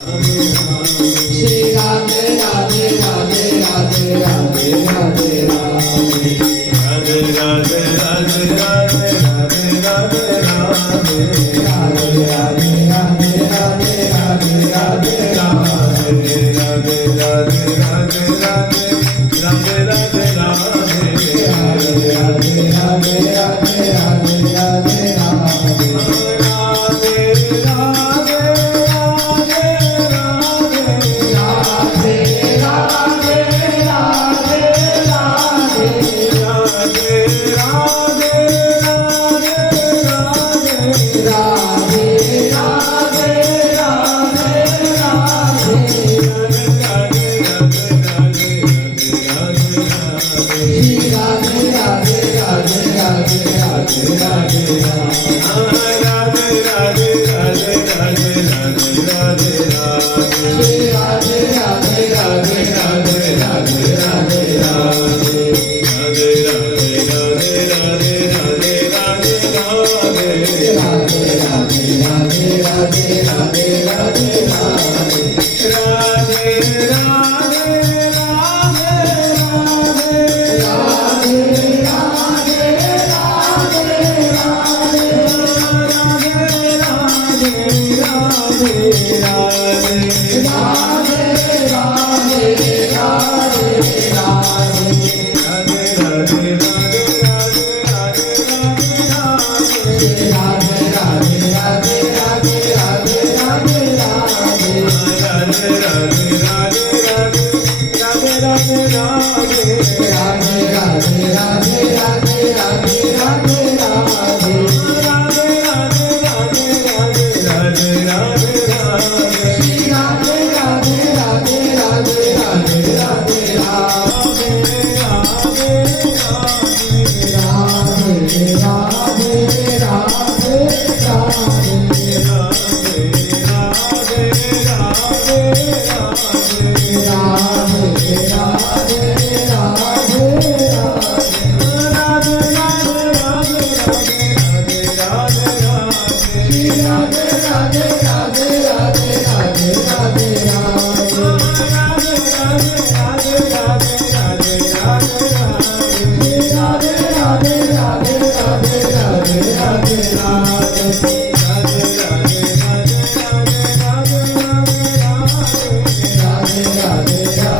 Shri Radhe Radhe Radhe Radhe Radhe Radhe Radhe Radhe Radhe Radhe Radhe Radhe Radhe Radhe Radhe Radhe Radhe Radhe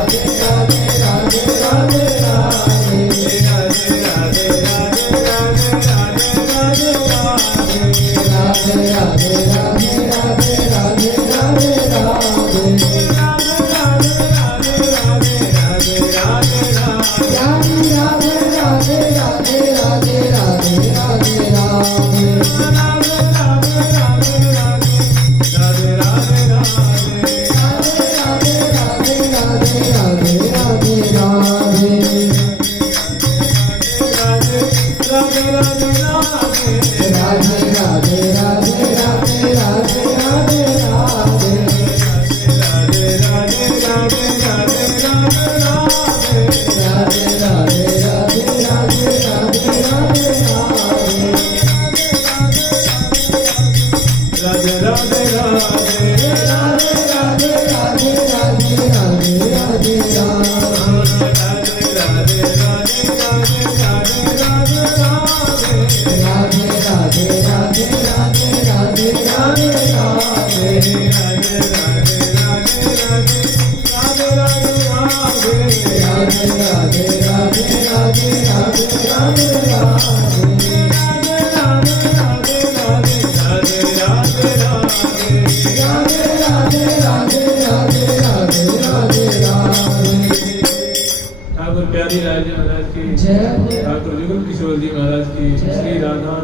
Radhe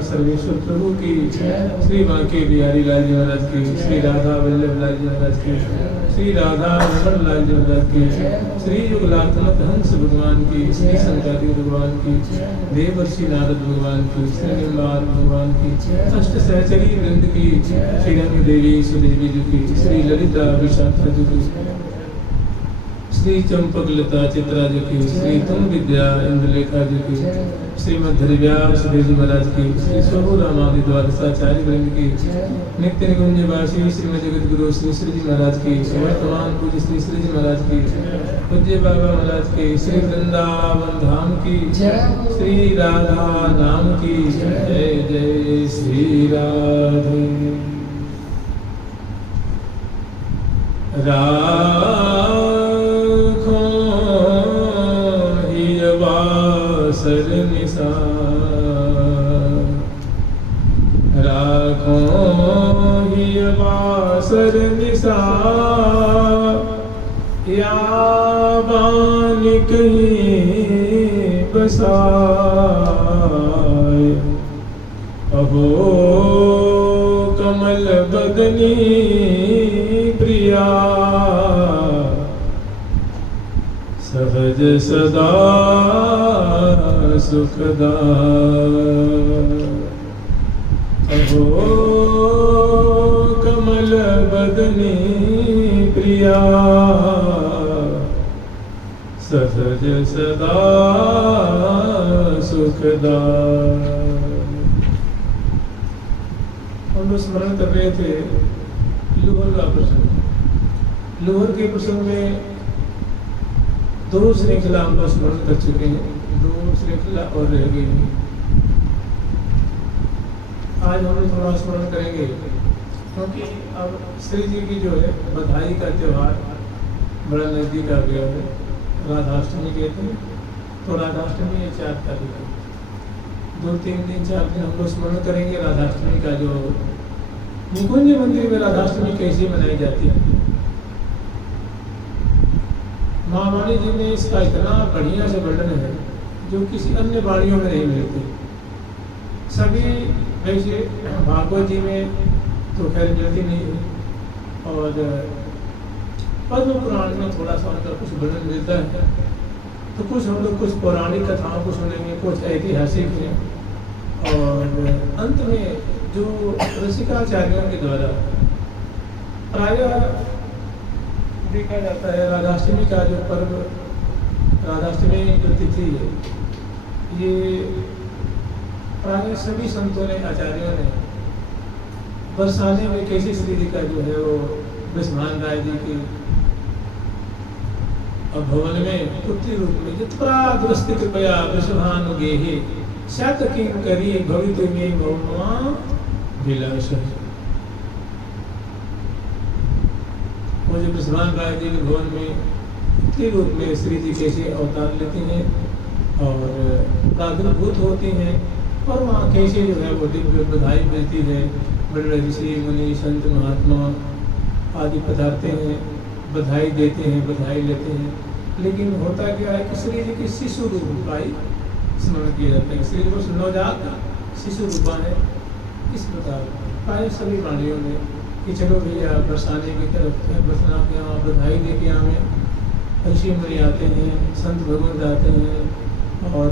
Sarveshwar प्रभु की, श्री बांके बिहारी लाल जी महाराज की, श्री राधा वल्लभ लाल जी महाराज की, श्री राधा रमण लाल जी महाराज की, श्री युगलात्मक हंस भगवान की, श्री संकाति भगवान की, देवर्षि नारद भगवान की, श्री निम्बार भगवान की, अष्ट सहचरी वृंद की, श्री रंग देवी सुदेवी जी की, श्री ललिता विशाखा जी की, श्री चंपक लता चित्रा जी की, श्री तुम विद्या इंद्रलेखा जी की, श्रीमद हरिव्यास देव जी महाराज की, श्री स्वभु रामादि द्वादशाचार्य वृंद की, नित्य निकुंज वासी श्रीमद जगत गुरु श्री श्री जी महाराज की, वर्तमान पूज्य श्री श्री जी महाराज की, पूज्य बाबा महाराज की, श्री वृंदावन धाम की, श्री राधा नाम की, जय जय श्री राधे। राखो ही वासर निसा, राखो ही वासर निसा, या बानी कहीं बसाए, अहो कमल बदनी प्रिया, सहज सदा सुखदा, अहो कमल बदनी प्रिया, सहज सदा सुखदा। हम लोग स्मरण कर रहे थे लोहर का प्रसंग। लोहर के प्रसंग में 2 श्रृंखला हम लोग स्मरण कर चुके हैं, 2 श्रृंखला और रह गई हैं। आज हम लोग थोड़ा स्मरण करेंगे, क्योंकि अब श्री जी की जो है बधाई का त्यौहार बड़ा नजदीक आ गया है। राधाष्टमी कहते हैं, तो राधाष्टमी है 4 तारीख को। 2-3 दिन 4 दिन हम लोग स्मरण करेंगे राधाष्टमी का। जो निकुंज मंदिर में राधाष्टमी कैसे मनाई जाती है, महावाणी जी ने इसका इतना बढ़िया से वर्णन है जो किसी अन्य वाणियों में नहीं मिलते। सभी वैसे भागवत जी में तो खैर मिलती नहीं है, और पद्म पुराण में थोड़ा सा उनका कुछ वर्णन मिलता है। तो कुछ हम लोग कुछ पौराणिक कथाओं को सुनेंगे, कुछ ऐतिहासिक हैं, और अंत में जो रसिकाचार्यों के द्वारा प्रायः देखा जाता है राधाष्टमी का जो पर्व, राधाष्टमी जो तिथि है, ये प्रायः सभी संतों ने, आचार्यों ने बरसाने में कैसे श्री जी का जो है वो ब्रजमान राय जी के भवन में पुत्री रूप में जित्प्रादुरस्ति कृपया वृषभानुगेहे शतकिं करी भवितु मे मौमा विलास। वो जो ब्रजमान राय जी के भवन में पुत्री रूप में श्री जी कैसे अवतार लेते हैं और प्रादुर्भूत होती हैं, और वहाँ कैसे जो है वो दिव्य बधाई मिलती है। बड़े ऋषि मुनि संत महात्मा आदि पधारते हैं, बधाई देते हैं, बधाई लेते हैं। लेकिन होता क्या है कि श्री जी की शिशु रूप का ही स्मरण किया जाता है। श्री जी को नवजात शिशु रूपा है। इस प्रकार प्राय सभी वाणियों में कि चलो भैया बरसाने की तरफ बरसना के यहाँ बधाई दे के हमें ऋषि मुनि आते हैं, संत भगवंत आते हैं, और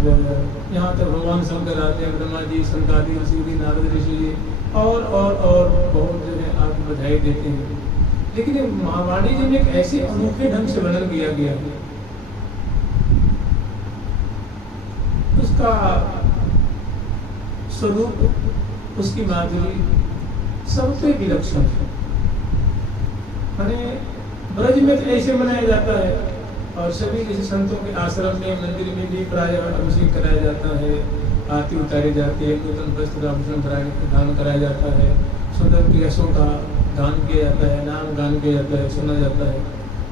यहाँ तक भगवान शंकर आते हैं, ब्रह्मा जी, शंकादि ऋषि जी, नारद ऋषि जी, और बहुत जो है आपको बधाई देते हैं। लेकिन महावाणी जी में एक ऐसे अनोखे ढंग से वर्णन किया गया है, उसका स्वरूप, उसकी माधुरी सबसे विलक्षण है। माने ब्रज में तो ऐसे मनाया जाता है, और सभी जैसे संतों के आश्रम में, मंदिर में भी प्राय अभिषेक कराया जाता है, आरती उतारी जाती है, नूतन वस्त्र आभूषण दान कराया जाता है, सुंदर प्रियसों का गान किया जाता है, नाम गान किया जाता है, सुना जाता है,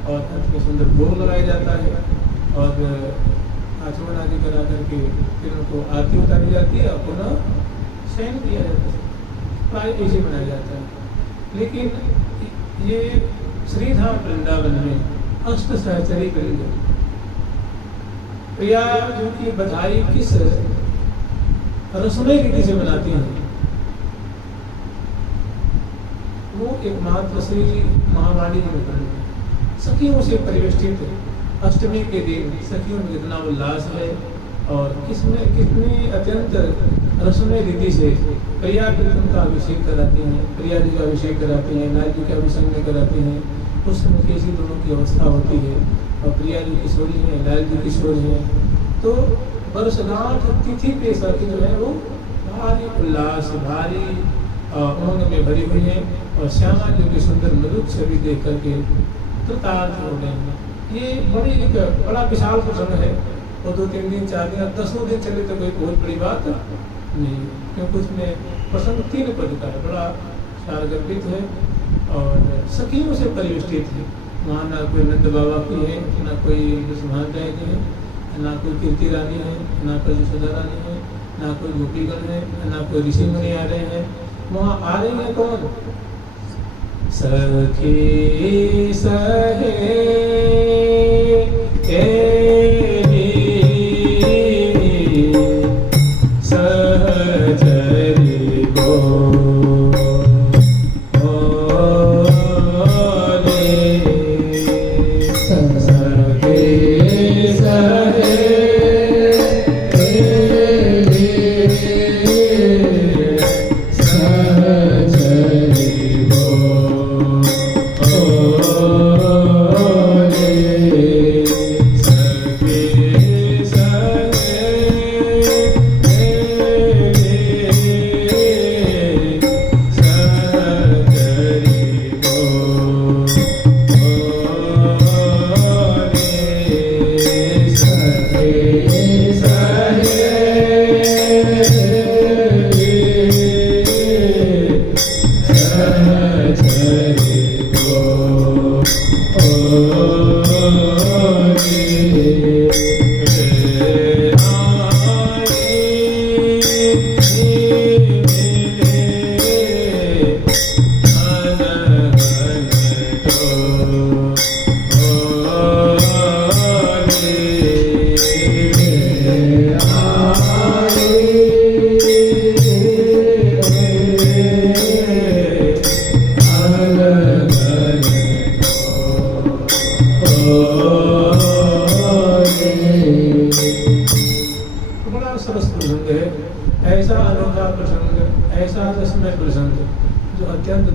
और अंत में सुंदर भोग लगाया जाता है, और आचमन आदि करा करके फिर उनको आरती उतारी जाती है और पुनः शयन किया जाता है। प्राय ऐसे मनाया जाता है। लेकिन ये श्रीधाम वृंदावन में अष्ट सहचरी वृंद प्रिया जो की बधाई किस रसमय रीति से मनाती हैं, वो एकमात्र श्री महावाणी जी में सखियों से परिवेष्टित है। अष्टमी के दिन सखियों में कितना उल्लास है, और कितनी अत्यंत रसमय रीति से प्रिया कीर्तन का अभिषेक कराते हैं, प्रिया जी का अभिषेक कराते हैं, नारी जी का अभिषेक कराते हैं, उस समय कैसी दोनों की अवस्था होती है। और प्रिया जी किशोरी हैं, लाल जी किशोरी हैं। तो वर्षगांठ तिथि पे सखी जो है वो भारी उल्लास, भारी उमंग में भरी हुई है। और श्यामा जी की सुंदर मधुर छवि देख करके कृतार्थ हो गए हैं। ये बड़ा विशाल प्रसंग है। और 2-3 दिन 4 दिन 10 दिन चले तो कोई बहुत बड़ी बात नहीं, क्योंकि उसमें प्रसंग 3 पद का है, बड़ा सारगर्भित है और सखियों से परिवेष्टित है। वहाँ ना कोई नंद बाबा की है, ना कोई सुभानदाय की है, ना कोई कीर्ति रानी है, ना कोई यशोदा रानी है, ना कोई गोपीगण है, ना कोई ऋषि मुनि आ रहे हैं। वहाँ आ रहे हैं कौन? सखी सहे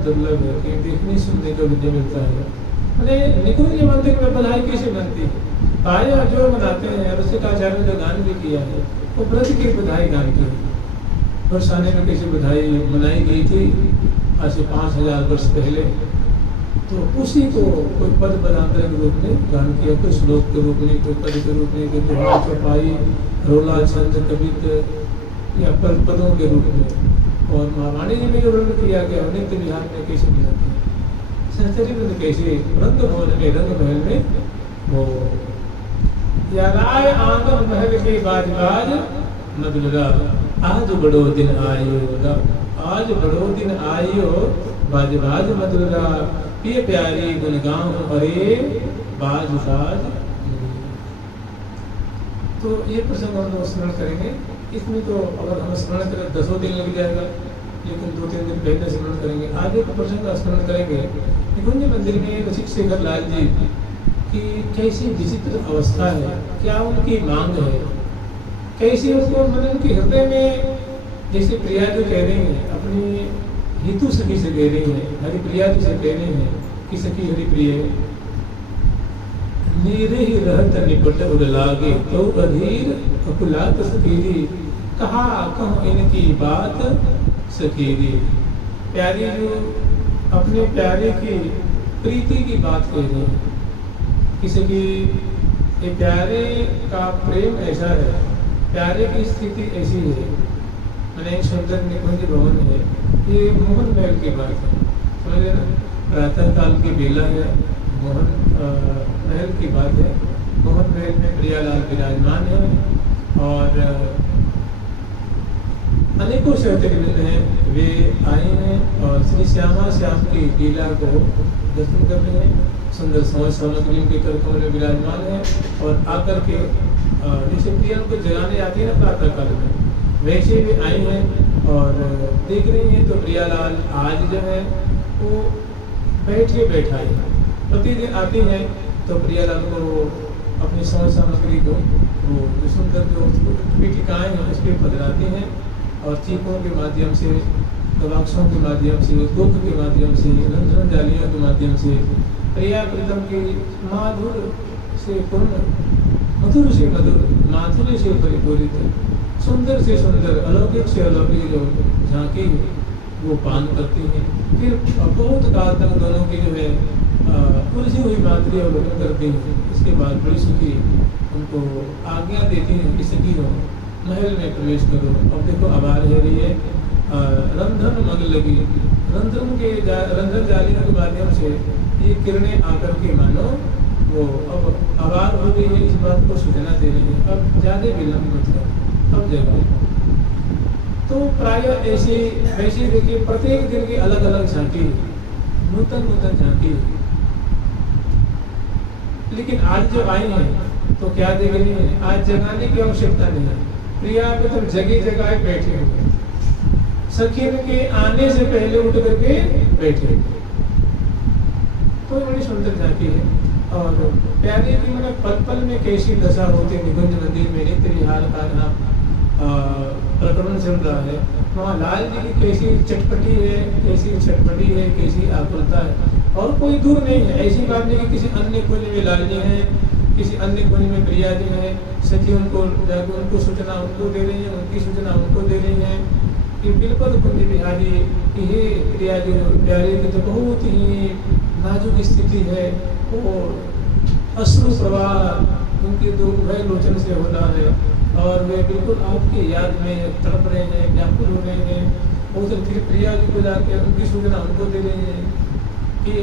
दुर्लभ है कि देखने सुनने को विद्या मिलता है। मैंने निकुंज मंदिर में बधाई कैसे बनती है? आया जो बनाते हैं रसिकाचार्य ने जो गान भी किया है वो ब्रज की बधाई गान की है। बरसाने में कैसे बधाई मनाई गई थी आज से 5000 वर्ष पहले, तो उसी को कोई पद पदांतर के रूप में गान किया, कोई श्लोक के रूप में, कोई पद के रूप में, कोई चौपाई, रोला, छंद, कवित्व या पदों के रूप में। और महावाणी जी में जो वर्णन किया गया नित्य विहार में कैसे मिलते हैं, संचरी वृंद कैसे रंग भवन में रंग महल में वो या राय आंगन महल के बाज बाज मधुरा आज बड़ो दिन आयो, आज बड़ो दिन आयो बाज बाज मधुरा ये प्यारी गुणगान अरे बाज बाज। तो ये प्रसंग हम लोग स्मरण करेंगे। इसमें तो अगर हम स्मरण करें 10 दिन लग जाएगा, लेकिन 2-3 दिन पहले स्मरण करेंगे। आगे का प्रसंग स्मरण करेंगे। निकुंज मंदिर में रसिकशेखर लाल जी की कैसी विचित्र अवस्था है, क्या उनकी मांग है, कैसी उनको मतलब उनके हृदय में जैसे प्रिया जो कह रही हैं अपनी हितु सखी से कह रही हैं, हरिप्रिया जी से कह रही हैं कि सखी हरिप्रिय नीरे ही रहत निपट उड़ लागे तो अधीर अकुलात सखीरी कहा कहूँ इनकी बात सखीरी। प्यारी जो अपने प्यारे की प्रीति की बात कह रही है, किसी की ये प्यारे का प्रेम ऐसा है, प्यारे की स्थिति ऐसी है। मैंने सुंदर निकुंज भवन है, ये मोहन महल की बात है, समझे ना। प्रातः काल की बेला है, मोहन महल की बात है। मोहन महल में प्रियालाल विराजमान है और अनेकों श्रोतृवृंद हैं, वे आए हैं और श्री श्यामा श्याम की लीला को दर्शन कर रहे हैं। सुंदर समझ सामग्री के करकमल में विराजमान है और आकर के जैसे प्रिया को जगाने आती है ना प्रातः काल में, वैसे भी आई हैं और देख रही हैं। तो प्रियालाल आज जो है वो बैठे बैठा है, प्रतिदिन आती हैं तो प्रियालाल को अपनी समझ सामग्री को वो जो सुंदर जो पीठिकाएँ हैं उस पर पधराती हैं और चीखों के माध्यम से, गवाक्षों के माध्यम से, गोख के माध्यम से, रंजन जालियों के माध्यम से प्रिया प्रीतम की माधुर से पूर्ण, मधुर से मधुर, माधुर्य से परिपूरित, सुंदर से सुंदर, अलौकिक से अलौकिक जो झांकी वो पान करती हैं। फिर बहुत काल तक दोनों की जो है उलझी हुई माधुर्य अवलोकन करती हैं। इसके बाद बड़ी सुखी उनको आज्ञा देती हैं कि सखी हो महल में प्रवेश करो। अब देखो अब आ रही है रंधन मग लगी, रंधन जालियों के माध्यम से ये किरणें आकर के मानो वो अब आवाज हो गई है, इस बात को सूचना दे रही है। अब ज्यादा विलंब मत करो, अब जगह। तो प्राय ऐसे वैसे देखिए प्रत्येक दिन की अलग अलग झांकी, नूतन नूतन झांकी। लेकिन आज जब आई है तो क्या देख रही है, आज जगाने की आवश्यकता नहीं है। प्रिया पे तुम जगह जगह बैठे हुए, सखी के आने से पहले उठ करके बैठे, तो बड़ी सुंदर झांकी है। और प्यारे की मैंने पल पल में कैसी दशा होती निकुंज मंदिर में नित्य हाल का प्रकरण चल रहा है। वहाँ लाल जी की कैसी चटपटी है, कैसी आकुलता है। और कोई दूर नहीं है, ऐसी बात नहीं कि किसी अन्य कुंज में लाल जी है, किसी अन्य कुंज में प्रिया जी है। सखी उनको जाकर उनको सूचना उनको दे रही है, उनकी सूचना उनको दे रही है कि बिल्कुल कुंज बिहारी ये प्रिया जी प्यारे की तो बहुत ही नाजुक स्थिति है, वो अश्रु प्रवाह उनके दो भय लोचन से हो रहा है और वे बिल्कुल आपकी याद में तड़प रहे हैं, व्याकुल हो रहे हैं। उधर फिर प्रिया जी को जाकर उनकी सूचना उनको दे रही है कि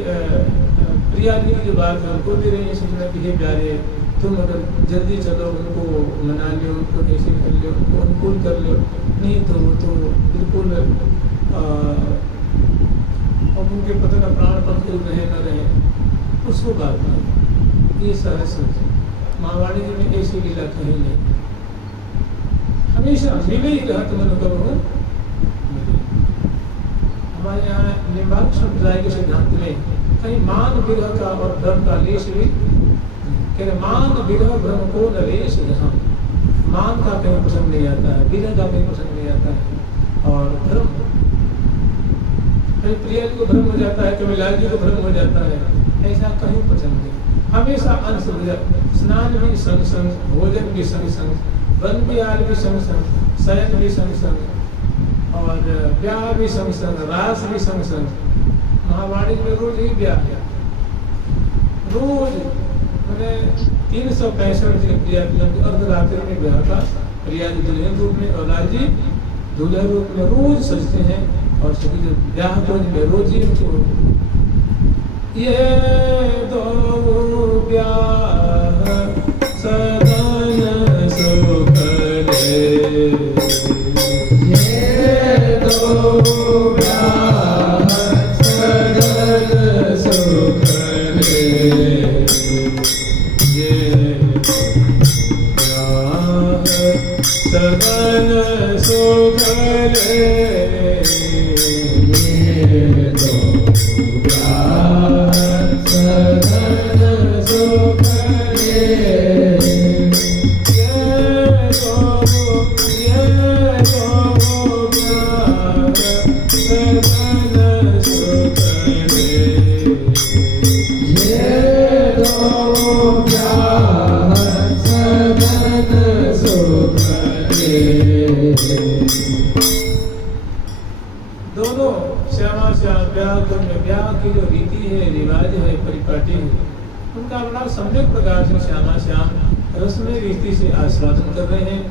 प्रिया जी की जो बात है उनको दे रही है सूचना कि हे प्यारे तुम अगर जल्दी चलो, उनको मना लो, उनको कैसे कर लो, उनको अनुकूल कर लो, नहीं तो बिल्कुल अब उनके पता ना प्राण पद रहे न रहे, उसको बात नहीं। ये सारा सच महावाणी जी में ऐसी लीला कहीं नहीं, हमेशा मिले ही रहा तुम अनुभव। हमारे यहाँ निम्बार्क संप्रदाय के सिद्धांत में कहीं मान विरह का और भ्रम का लेश भी कह रहे, मान विरह भ्रम को न लेश जहाँ, मान का कहीं पसंद नहीं आता है, विरह का कहीं पसंद नहीं आता है। और भ्रम कहीं प्रिया जी को भ्रम हो जाता है, कभी लाल जी को भ्रम हो जाता है, ऐसा कहीं पसंद नहीं। हमेशा अंश स्नान भी संग संग, भोजन भी संग संग, वन विहार भी संग संग, शयन भी संग संग, और ब्याह भी संग संग, रास भी संग संग। महावाणी में रोज ही ब्याह है, रोज मैंने 365 दिन अर्धरात्रि में ब्याह का। प्रिया जी दुल्हन रूप में और लाल जी दुल्हन रूप में रोज सजते हैं और सभी जो ब्याह को रोज ही उनको ये दो ब्याह सदन सुखले, ये दो ब्याह सदन सुखले, ये ब्याह सदन सुखले, ये दो दोनों श्यामा श्याम ब्याह की जो रीति है, रिवाज है, परिपाटी है, उनका बड़ा सम्यक प्रकार से श्यामा श्याम रस्म रीति से आस्वादन कर रहे हैं,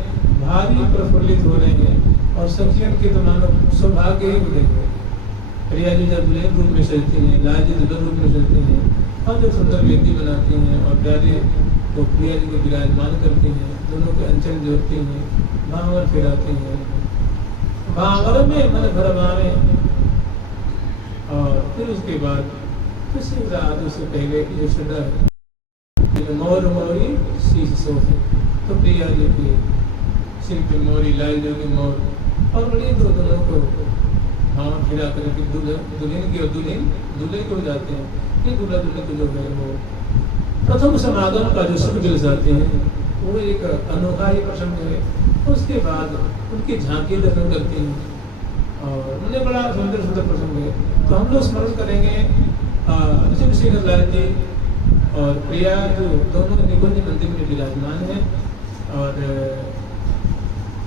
भारी प्रफुल्लित हो रहे हैं। और सखियन के तो मानो सौभाग्य ही देख रहे हैं। प्रिया जी जब दुल्हन रूप में सजती हैं, लाल जी दुल्हन रूप में सजती हैं और जो सुंदर वेदी बनाती हैं और प्यारे तो प्रिया जी को विराजमान करती हैं, दोनों के अंचल जोड़ती हैं, भांवर फिराती हैं, भांवर में मन भरमावे। और फिर उसके बाद किसी रात उससे पहले जो सदा है मोर मोरी शीश सोहे, तो प्रिया जी की सिर पे मोरी, लाल जी की मोर, और बड़ी दो दोनों को भांवर फिरा करके दुल्हन की और दुल्हे को जाते हैं। ये दूल्हा दुल्हन को जो है वो प्रथम समागम का जो सुख दिल जाते हैं, वो एक अनोखा ही प्रसंग है। उसके बाद उनकी झांकी दर्शन करती हैं और उन्हें बड़ा सुंदर सुंदर प्रसंग है। तो हम लोग स्मरण करेंगे ऋषभ श्रीधर लाल जी और प्रिया जो दोनों निकुंज मंदिर में विराजमान हैं। और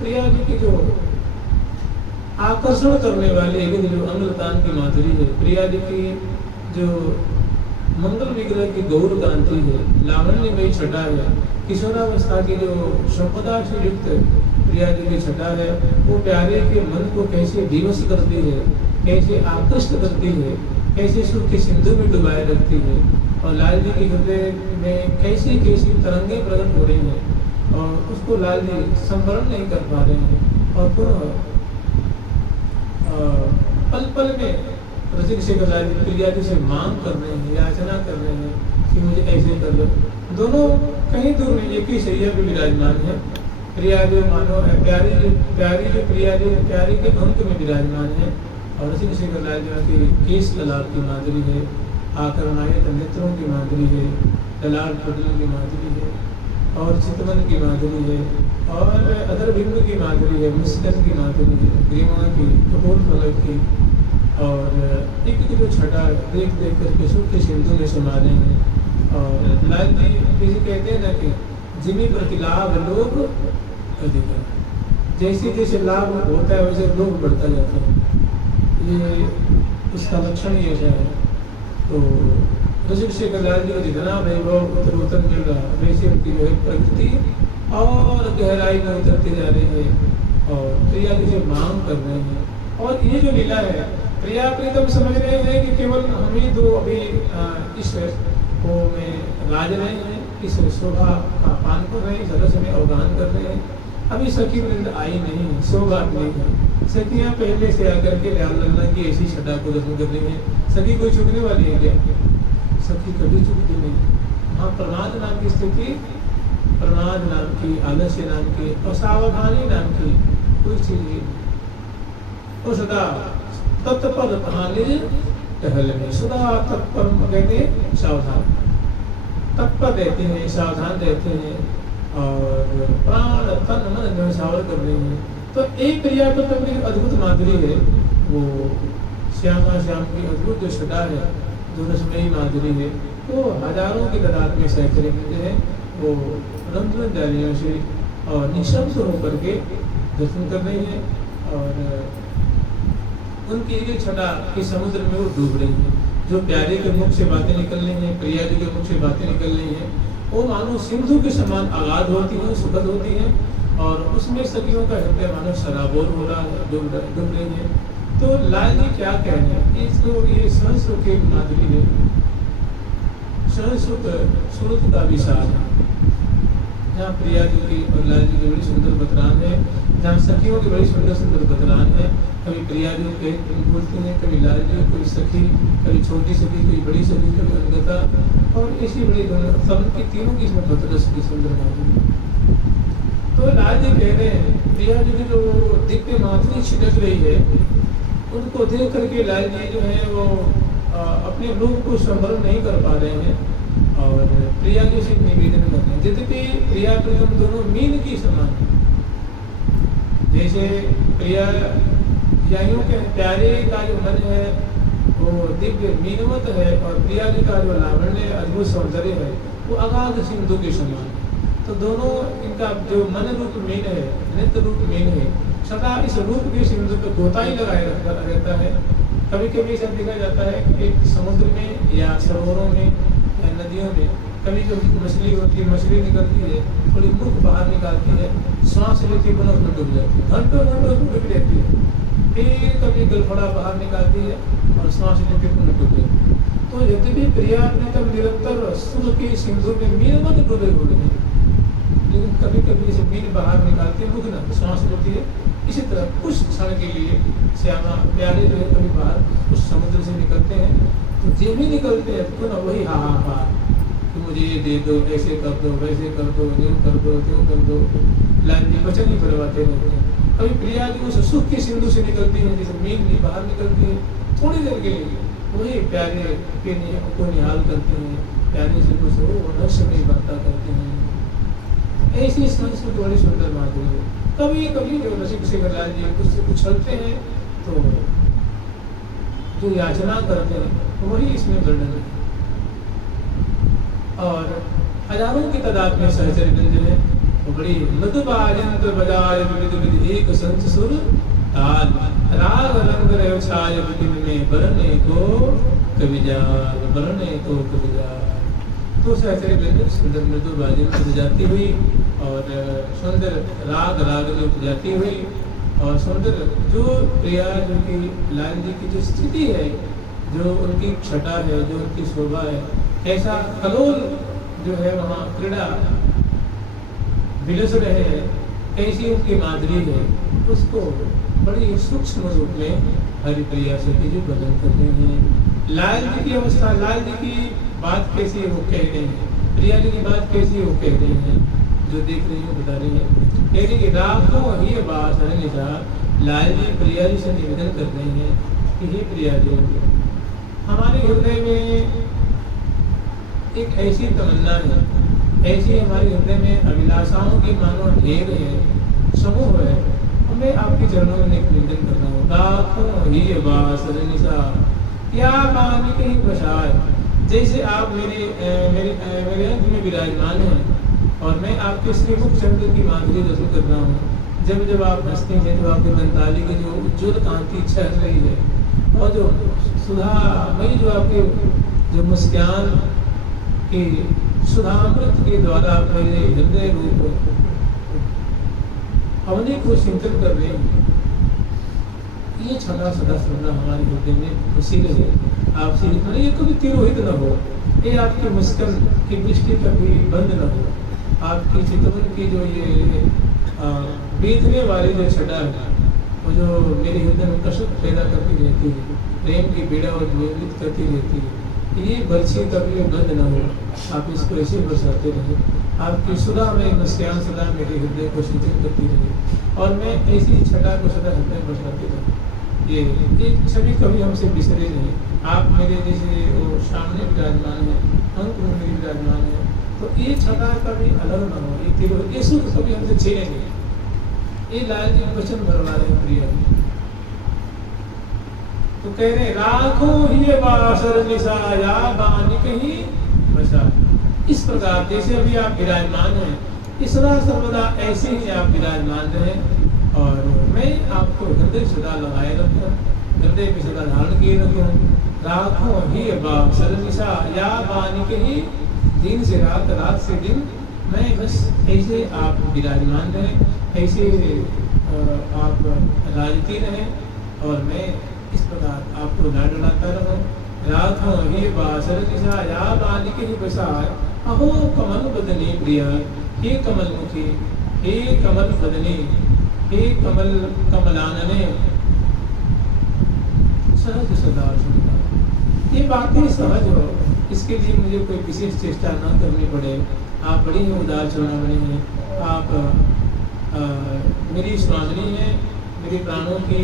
प्रिया जी की जो आकर्षण करने वाली एक जो अंगलतान की माधुरी है, प्रिया जी की जो मंगल विग्रह की गौर कांति है, लावण्यमयी छटा है, किशोरावस्था की जो संपदा से युक्त प्रिया जी की छटा है, वो प्यारे के मन को कैसे विवश करती है, कैसे आकृष्ट करती है, कैसे सुख के सिंधु में डुबाए रखती है। और लाल जी के हृदय में कैसी कैसी तरंगे प्रकट हो रही हैं और उसको लाल जी संवरण नहीं कर पा रहे हैं। और पुनः पल पल में रसिक शेखर लाल जी प्रिया जी से मांग कर रहे हैं, याचना कर रहे हैं कि मुझे ऐसे कर लो। दोनों कहीं दूर नहीं, एक ही शैया पे विराजमान है। प्रिया जो मानो है प्यारी जो प्यारी के अंक में विराजमान है। और रसिक शेखर लाल जी की केश ललाट की माधुरी है, आकर्णायत नेत्रों की माधुरी है, ललाट पटल की माधुरी है, और चितवन की माधुरी है, और अधरबिंब की माधुरी है, मुस्कन की माधुरी है, ग्रीवा की, कपूर फलक की। और एक जो छटा देख देख करके सुख के सिंधु में समा रहे हैं। और लाल जी किसी कहते हैं ना कि जिमी प्रतिलाभ लोग अधिक, जैसे जैसे लाभ होता है वैसे लोभ बढ़ता जाता है, ये उसका लक्षण ये है। तो रसिक शेखर लाल जी को जितना वैभव उत्तर मिल रहा वैसे उनकी जो है प्रकृति और गहराई में उतरती जा रही है और प्रिया जी से मांग कर रहे हैं। और ये जो लीला है, प्रिया प्रीतम समझ रहे हैं कि केवल हम ही दो अभी इस को में राज रहे हैं, इस शोभा का पान कर रहे हैं, सदस्य में अवगान कर रहे हैं। अभी सखी वृंद आई नहीं है, सौभाग्य नहीं है। सखियाँ पहले से आकर के लाल लल्ला की ऐसी छटा को दर्शन कर रही हैं। सखी कोई चूकने वाली है क्या? सखी कभी चूकती नहीं। हाँ, प्रमाद नाम की स्थिति, प्रमाद नाम की, आलस्य नाम की और सावधानी नाम की कोई चीज नहीं। वो सदा तत्पर कहानी टहल में, सदा तत्पर कहते सावधान, तत्पर रहते हैं, सावधान रहते हैं और प्राण तन मन न्यौछावर कर रहे हैं। तो एक प्रिया को तो अद्भुत माधुरी है, वो श्यामा श्याम की अद्भुत जो छटा है, जो रसमयी माधुरी है, वो हजारों की तादाद में सैकड़े जो है वो रंग डालियों से और निशब्द होकर के दर्शन कर रही है। और उनकी एक छटा के समुद्र में वो डूब रही है। जो प्यारे के मुख से बातें निकल रही हैं, प्रिया जी के मुख से बातें निकल रही हैं, वो मानो सिंधु के समान आगाध होती हैं, सुखद होती हैं। और उसमें सखियों का हृदय मानो सराबोर हो रहा है, डूब रही है। तो लाल जी क्या कह रहे हैं, इसको ये संस्कृत की माधुरी है, संस्कृत श्रुत का विशाल है। जहाँ प्रिया जी की और लाल जी की बड़ी सुंदर बतरान है, जहाँ सखियों की बड़ी सुंदर सुंदर बतरान है। कभी प्रिया जी बोलती हैं, कभी लाल जी, कोई सखी, कभी छोटी सखी, कोई बड़ी सखी, कभी अनगता, और इसी बड़ी सब की तीनों की इसमें बतरस की सुंदर माधुरी। तो लाल जी कह रहे हैं प्रिया जी की जो दिव्य माधुरी छिटक रही है, उनको देख करके लाल जी जो है वो अपने रूप को संवरण नहीं कर पा रहे हैं और प्रिया जी से निवेदन कर रहे हैं। यद्यपि प्रिया प्रीतम दोनों मीन की समान है। जैसे प्रिया याइयों के प्यारे का जो मन है वो दिव्य मीनवत है और प्रिया जी का जो लावण्य अद्भुत सौंदर्य है वो अगाध सिंधु के समान है। तो दोनों इनका जो मन रूप मीन है, नित्य रूप मीन है, सदा इस रूप के सिंधु पे गोता ही लगाए रहता है। कभी कभी ऐसा देखा जाता है कि एक समुद्र में या सरोवरों में या नदियों में कभी जो मछली होती है, मछली निकलती है, थोड़ी मुख बाहर निकालती है, सांस लेती है, पुनः उसमें डूब जाती है, घंटों घंटों उसमें डूबी रहती है। फिर कभी गलफड़ा बाहर निकालती है और सांस लेती है, पुनः डूब जाती है। तो यद्यपि प्रिया प्रीतम निरंतर सुख के सिंधु में मीनवत डूबे हुए हैं, लेकिन कभी कभी इसे मीन बाहर निकालती है, मुख न सांस लेती है। इसी तरह कुछ क्षण के लिए श्यामा प्यारे जो है कभी बाहर उस समुद्र से निकलते हैं, तो जे भी निकलते हैं पुनः वही हाहाकार कि मुझे ये दे दो, ऐसे कर दो, वैसे कर दो, यूँ कर दो, त्यों कर दो, लाल जी वचन ही करवाते रहते हैं। कभी प्रिया जी उस सुख के सिंधु से निकलती है, जैसे मीन भी बाहर निकलती है, थोड़ी देर के लिए वही प्यारे के को निहाल करते हैं, प्यारे से कुछ हो नक्श में वार्ता करते हैं। ऐसी संस्कृति बड़ी सुंदर माधुरी है। कभी कभी जो रसिक शेखर लाल जी कुछ उछलते हैं तो जो याचना करते हैं वही इसमें वर्णन है। और हजारों की तादाद में सहचर्य व्यंजन है। वो बड़ी मधुबाजंत बजाय विविध विधि एक संत सुर ताल राग रंग व्यवसाय विपिन में बरने को कविजाल बरने को कविजाल। तो सहचर्य व्यंजन सुंदर मृदुबाजंत बजाती हुई और सुंदर राग रागनी बजाती हुई और सुंदर जो प्रिया जो कि लाल जी की जो स्थिति है, जो उनकी छटा है, जो उनकी शोभा है, ऐसा कलोल जो है वहाँ क्रीड़ा विलस रहे हैं, ऐसी उनकी माधुरी है, उसको बड़ी सूक्ष्म रूप में हरिप्रिया सती जी वर्णन करते हैं। लाल जी की अवस्था, लाल जी की बात कैसी है वो कह रहे हैं, प्रिया जी की बात कैसी है वो कह रहे हैं, जो देख रही है बता रही है। कह रही है राखो ही बात निशा, लाल जी प्रिया जी से निवेदन कर रहे हैं कि हे प्रिया जी, हमारे हृदय में एक ऐसी तमन्ना है, ऐसी हमारे हृदय में अभिलाषाओं की मानो ढेर है, समूह है, मैं आपके चरणों में निवेदन कर रहा हूँ। राखो ही बात निशा, क्या पानी कहीं बसाए, जैसे आप मेरे अंत में विराजमान हैं और मैं आपके श्रीमुख शब्द की माधुरी दर्शन कर रहा हूँ। जब जब आप हंसते हैं तो आपके दंताली की जो उज्ज्वल कांति छह रही है और जो सुधामयी जो आपके जो मुस्कान की सुधामृत के द्वारा मेरे हृदय रूप अवनी को सिंचन कर रहे हैं, ये छटा सदा सर्वदा हमारे हृदय में खुशी रहे। आपसे ये कभी तिरोहित न हो, ये आपकी मुस्कान की दृष्टि कभी बंद न हो, आपकी चितवन की जो ये बीतने वाली जो छटा है वो जो मेरे हृदय में कष्ट पैदा करती रहती है, प्रेम की पीड़ा और द्वेषित करती रहती है, ये बरछी कभी बंद न हो, आप इसको ऐसे बरसाते रहे। आपकी सुधा में मुस्कान सदा मेरे हृदय को सिंचित करती रहे और मैं ऐसी छटा को सदा हृदय बरसाती रहूँ। ये छवि कभी हमसे बिसरे नहीं। आप मेरे जैसे वो सामने विराजमान है, अंक में मेरी विराजमान है, तो ये छटा कभी अलग न हो, ये तिरो ये सुख कभी हमसे छीने नहीं। ये लाल जी वचन भरवा रहे प्रिया, तो कह रहे राखो ही बासर निसाया बानी कहीं बसा। इस प्रकार जैसे अभी आप विराजमान हैं, इस सदा सर्वदा ऐसे ही आप विराजमान रहे और मैं आपको हृदय सदा लगाए रखूं, हृदय में सदा धारण किए रखूं। राखो ही बासर निशा या बानी कहीं, दिन से रात, रात से दिन, मैं बस ऐसे आप विराजमान रहें, ऐसे आप राजती रहें और मैं इस प्रकार आपको लाड लाता रहूं। राखो ही बासर निशा या बानी कहीं बसाए, अहो कमल बदनी प्रिया, हे कमल मुखी, हे कमल बदनी, हे कमल कमलानने, सहज सदा सुनता। ये बातें सहज हो, इसके लिए मुझे कोई विशेष चेष्टा न करनी पड़े। आप बड़ी ही उदार चुनावनी हैं, आप मेरी स्वामिनी हैं, मेरी प्राणों की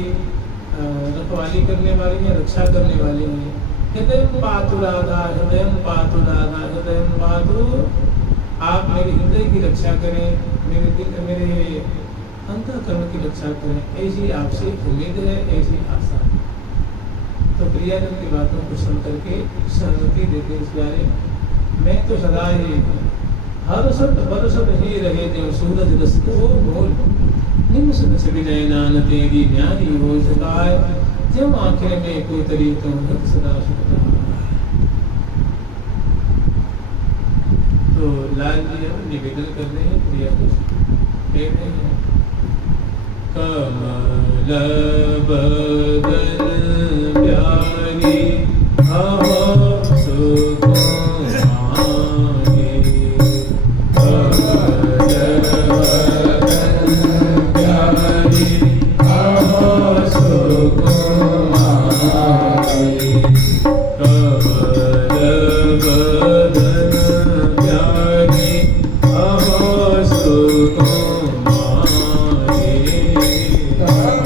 रखवाली करने वाली हैं, रक्षा करने वाली हैं। हृदय पातु राधा, हृदय पातु राधा, हृदय पातु, आप मेरे हृदय की रक्षा करें, मेरे अंतःकरण की रक्षा करें, ऐसी आपसे उम्मीद है, ऐसी आशा। तो प्रियाजन की बातों को सुन करके सहमति देते इस प्यारे, मैं तो सदा ही हर सत बरसत ही रहे देव सूरज रस को बोल, निम्न सदस्य विनय नान तेरी ज्ञानी हो सकाय, जब आखिर में कोई तरी तो भक्त सदा सुखदा। तो लाल जी अब निवेदन कर रहे हैं प्रिया को, कह रहे हैं कमल बदन प्यारी अहो सुकुमारी, कमल बदन प्यारी अहो सुकुमारी, कमल बदन प्यारी अहो सुकुमारी, कमल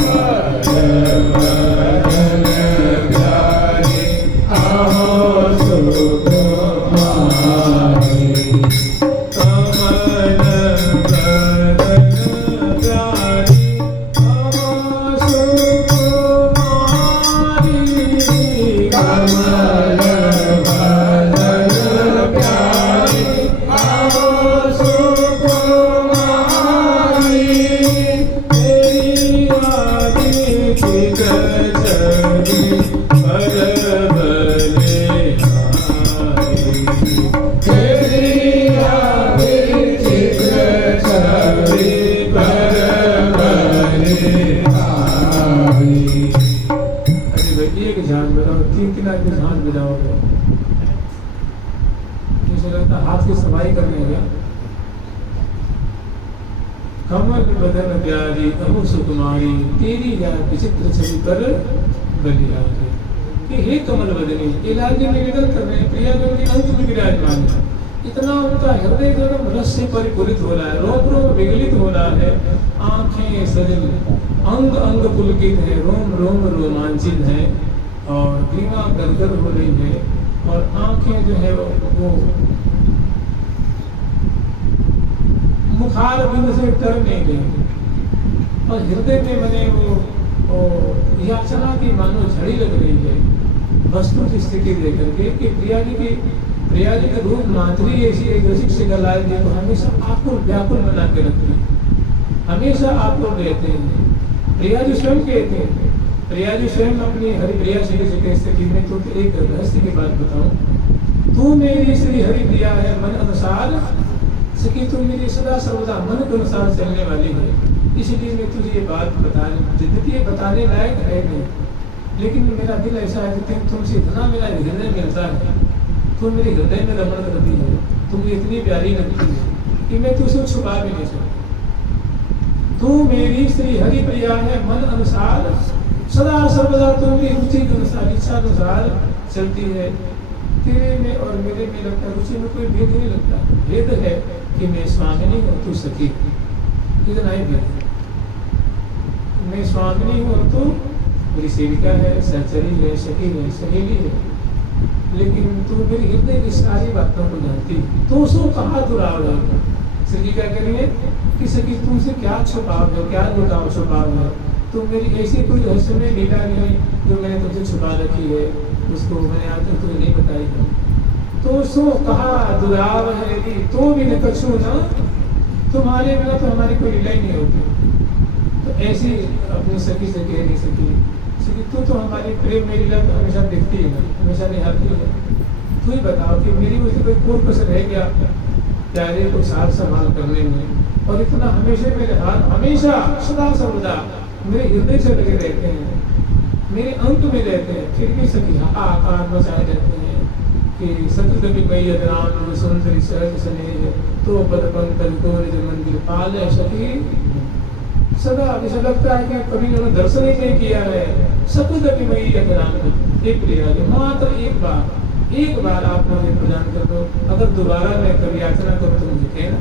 मुझे लगता हाथ की सफाई करने गया। कमल बदन प्यारी अमु सुकुमारी तेरी यार विचित्र छवि पर बलिहारी। कि हे कमल बदनी, ये लाल जी निवेदन कर रहे हैं, प्रिया जो उनके अंत में विराजमान है। इतना उनका हृदय जो रस से परिपूरित हो रहा है, रोम रोम विगलित हो रहा है, आंखें सजल, अंग अंग पुलकित है, रोम रोम रोमांचित है और ग्रीवा गदगद हो रही है और आंखें जो है वो मुखार बिंद से तर नहीं गई और हृदय में बने वो याचना की मानो झड़ी लग रही है वस्तु की स्थिति देकर के कि प्रिया जी के रूप माधुरी ऐसी एक रसिक से गलाए जी को हमेशा आपको व्याकुल बना के रखती है, हमेशा आपको रहते हैं। प्रिया जी स्वयं कहते हैं, प्रिया जी स्वयं अपनी हरिप्रिया श्री जी के स्थिति में तो एक रहस्य की बात बताऊं, तू मेरी श्री हरिप्रिया है मन अनुसार, सखी तुम मेरी सदा सर्वदा मन के अनुसार चलने वाली है। इसलिए मैं तुझे ये बात बताने लायक है नहीं, लेकिन मेरा दिल ऐसा है कि तुमसे इतना मेरा हृदय मिलता है, तुम मेरे हृदय में रमण करती है, तुम इतनी प्यारी लगती है कि मैं तुझसे छुपा भी नहीं सकता। तू मेरी श्री हरि प्रिया है मन अनुसार, सदा सर्वदा तुम मेरी रुचि के अनुसार इच्छा अनुसार चलती है। तेरे में और मेरे में लगता रुचि में कोई भेद नहीं लगता, भेद है कि मैं स्वामिनी हूँ तू सखी, इतना ही भेद है। मैं स्वामिनी हूँ और तू मेरी सेविका है, सहचरी है, सखी है, सहेली है, लेकिन तू मेरी हृदय की सारी बातों को जानती है। तो सो कहा दुराव है, सखी क्या करिए कि सखी तुमसे क्या छुपाव है, क्या लुटाव छुपाव है, तुम मेरी ऐसी कोई रहस्यमय लीला नहीं जो मैंने तुमसे छुपा रखी है, उसको मैंने आज तक तुम्हें नहीं बताई है। तो सो कहा दुराव है यदि तो भी न कछु न, तुम्हारे बिना तो हमारी कोई लीला ही नहीं होती। तो ऐसी अपनी सखी से कह नहीं सकी, तू तो हमारी प्रेम में लीला तो हमेशा दिखती है, हमेशा निहारती है। तू ही बताओ कि मेरी मुझे कोई कोर कसर रह गया प्यारे को सार संभाल करने में, और इतना हमेशा मेरे हाथ हमेशा सदा सर्वदा मेरे हृदय से लगे रहते हैं, मेरे अंत में रहते हैं, फिर भी सखी आकार बचाए रहते हैं कि सतुदपि मई राम सुंदरी सहज स्नेह तो पद पंकज तो निज मंदिर पाले सखी। सदा ऐसा लगता है कि कभी उन्होंने दर्शन ही नहीं किया है। सतुदपि मई राम एक प्रिया मात्र एक बार आप मुझे प्रदान कर दो, अगर दोबारा मैं कभी याचना करूँ तो मुझे कहना।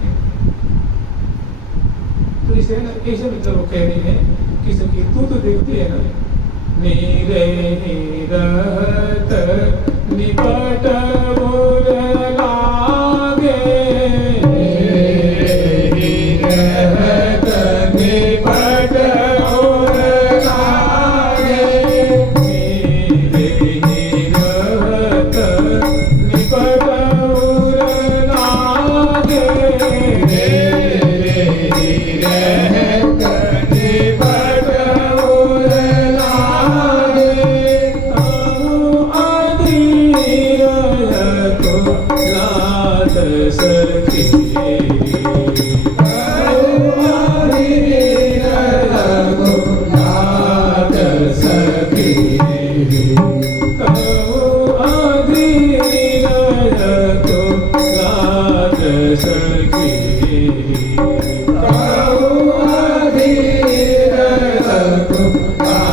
तो इसे ना ऐसे मतलब वो कह रही है कि सखी तू तो देखती है ना, मेरे रहत निपट बुर लागे, रहत निपट बुर लागे, मेरे रहत निपट बुर लागे, मेरे रहत निपट बुर लागे, लात सरखी लात सखी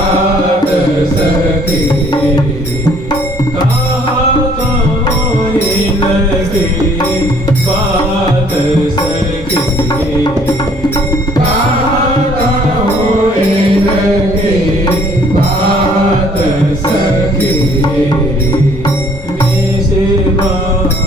लात सखी बात सखी बात सखी मेरे बासर